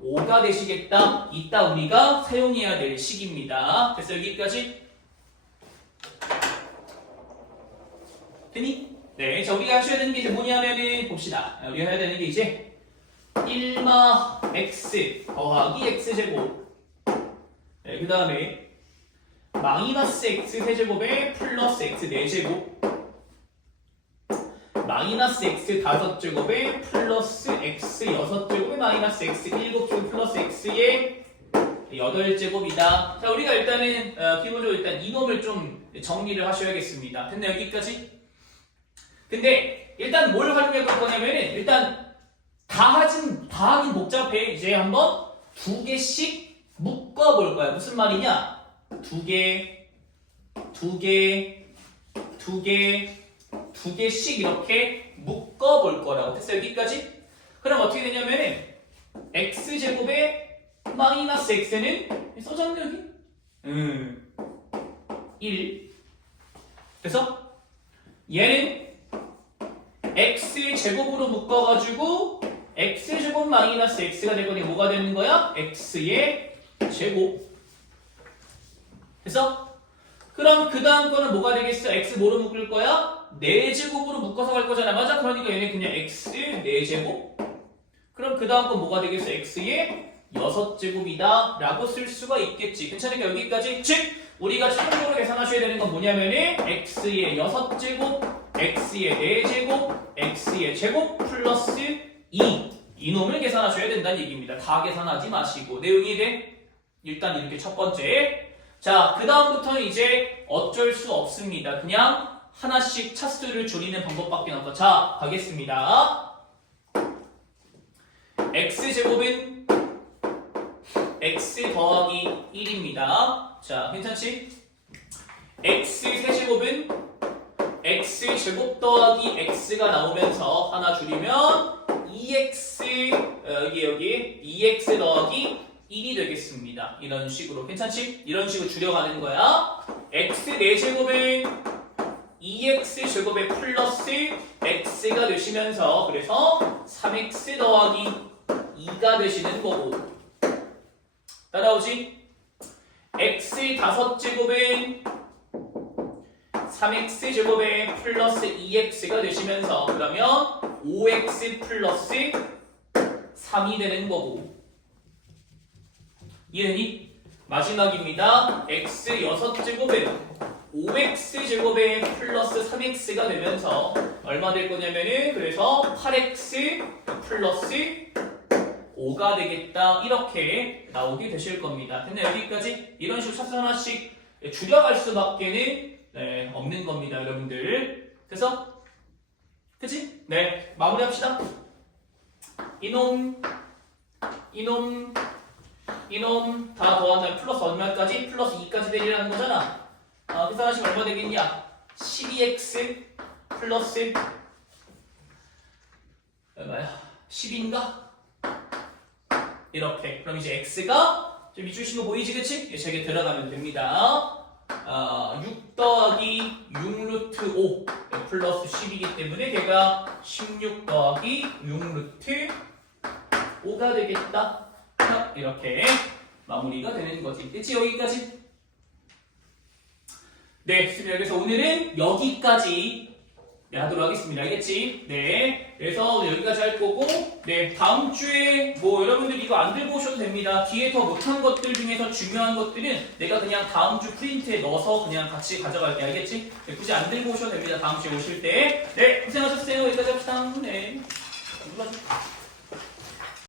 5가 되시겠다. 이따 우리가 사용해야 될 식입니다. 됐어? 여기까지? 되니? 네, 자, 우리가 하셔야 되는 게 이제 뭐냐면은 봅시다. 우리가 해야 되는 게 이제 1마 x 더하기 x제곱 네, 그 다음에 마이너스 x 세제곱에 플러스 x 4제곱 마이너스 x 5제곱에 플러스 x 6제곱에 마이너스 x 7제곱 플러스 x의 8제곱이다. 자, 우리가 일단은 기본적으로 일단 이놈을 좀 정리를 하셔야겠습니다. 됐나 여기까지? 근데 일단 뭘 활용해 볼 거냐면은 일단 다하긴 복잡해. 이제 한번 2개씩 묶어 볼 거야. 무슨 말이냐? 2개씩 이렇게 묶어 볼 거라고. 됐어? 여기까지? 그럼 어떻게 되냐면은 x제곱에 마이너스 x는 써졌네 여기? 1 그래서 얘는 x제곱으로 묶어가지고 x제곱 마이너스 x가 되거니 뭐가 되는 거야? x의 제곱. 그래서 그럼 그 다음 거는 뭐가 되겠어? x 뭐로 묶을 거야? 4제곱으로 묶어서 갈 거잖아. 맞아? 그러니까 얘는 그냥 x 4제곱. 그럼 그 다음 건 뭐가 되겠어? x의 6제곱이다 라고 쓸 수가 있겠지. 괜찮으니까 여기까지. 즉 우리가 최종적으로 계산하셔야 되는 건 뭐냐면은 x의 6제곱, x의 4제곱, x의 제곱 플러스 2 이놈을 계산하셔야 된다는 얘기입니다. 다 계산하지 마시고. 내용이 돼? 일단 이렇게 첫 번째. 자, 그 다음부터는 이제 어쩔 수 없습니다. 그냥 하나씩 차수를 줄이는 방법밖에 없고. 자, 가겠습니다. x제곱은 x 더하기 1입니다. 자, 괜찮지? x세제곱은 x제곱 더하기 x가 나오면서 하나 줄이면 2x 여기 2x 더하기 1이 되겠습니다. 이런 식으로. 괜찮지? 이런 식으로 줄여가는 거야. x 4제곱은 2x제곱에 플러스 x가 되시면서 그래서 3x 더하기 2가 되시는 거고. 따라오지? x 5제곱은 3x제곱에 플러스 2x가 되시면서 그러면 5x 플러스 3이 되는 거고. 이해되니? 마지막입니다. x 6제곱은 5x제곱에 플러스 3x가 되면서 얼마 될 거냐면은 그래서 8x 플러스 5가 되겠다. 이렇게 나오게 되실 겁니다. 근데 여기까지 이런 식으로 차수 하나씩 줄여갈 수밖에는 없는 겁니다. 여러분들. 그래서 그치? 네, 마무리합시다. 이놈 다 더한다면 플러스 얼마까지? 플러스 2까지 되리라는 거잖아. 계산하시면 얼마 되겠냐? 12x 플러스 얼마야? 10인가? 이렇게. 그럼 이제 x가 좀 이주신 거 보이지, 그치? 저기 들어가면 됩니다. 6 더하기 6 루트 5 플러스 10이기 때문에 걔가 16 더하기 6 루트 5가 되겠다. 이렇게 마무리가 되는 거지. 그치? 여기까지? 네, 그래서 오늘은 여기까지 하도록 하겠습니다. 알겠지? 네. 그래서 여기까지 할 거고, 네. 다음 주에 뭐 여러분들 이거 안 들고 오셔도 됩니다. 뒤에 더 못한 것들 중에서 중요한 것들은 내가 그냥 다음 주 프린트에 넣어서 그냥 같이 가져갈게. 알겠지? 네, 굳이 안 들고 오셔도 됩니다. 다음 주에 오실 때. 네. 고생하셨어요. 여기까지 합시다. 네.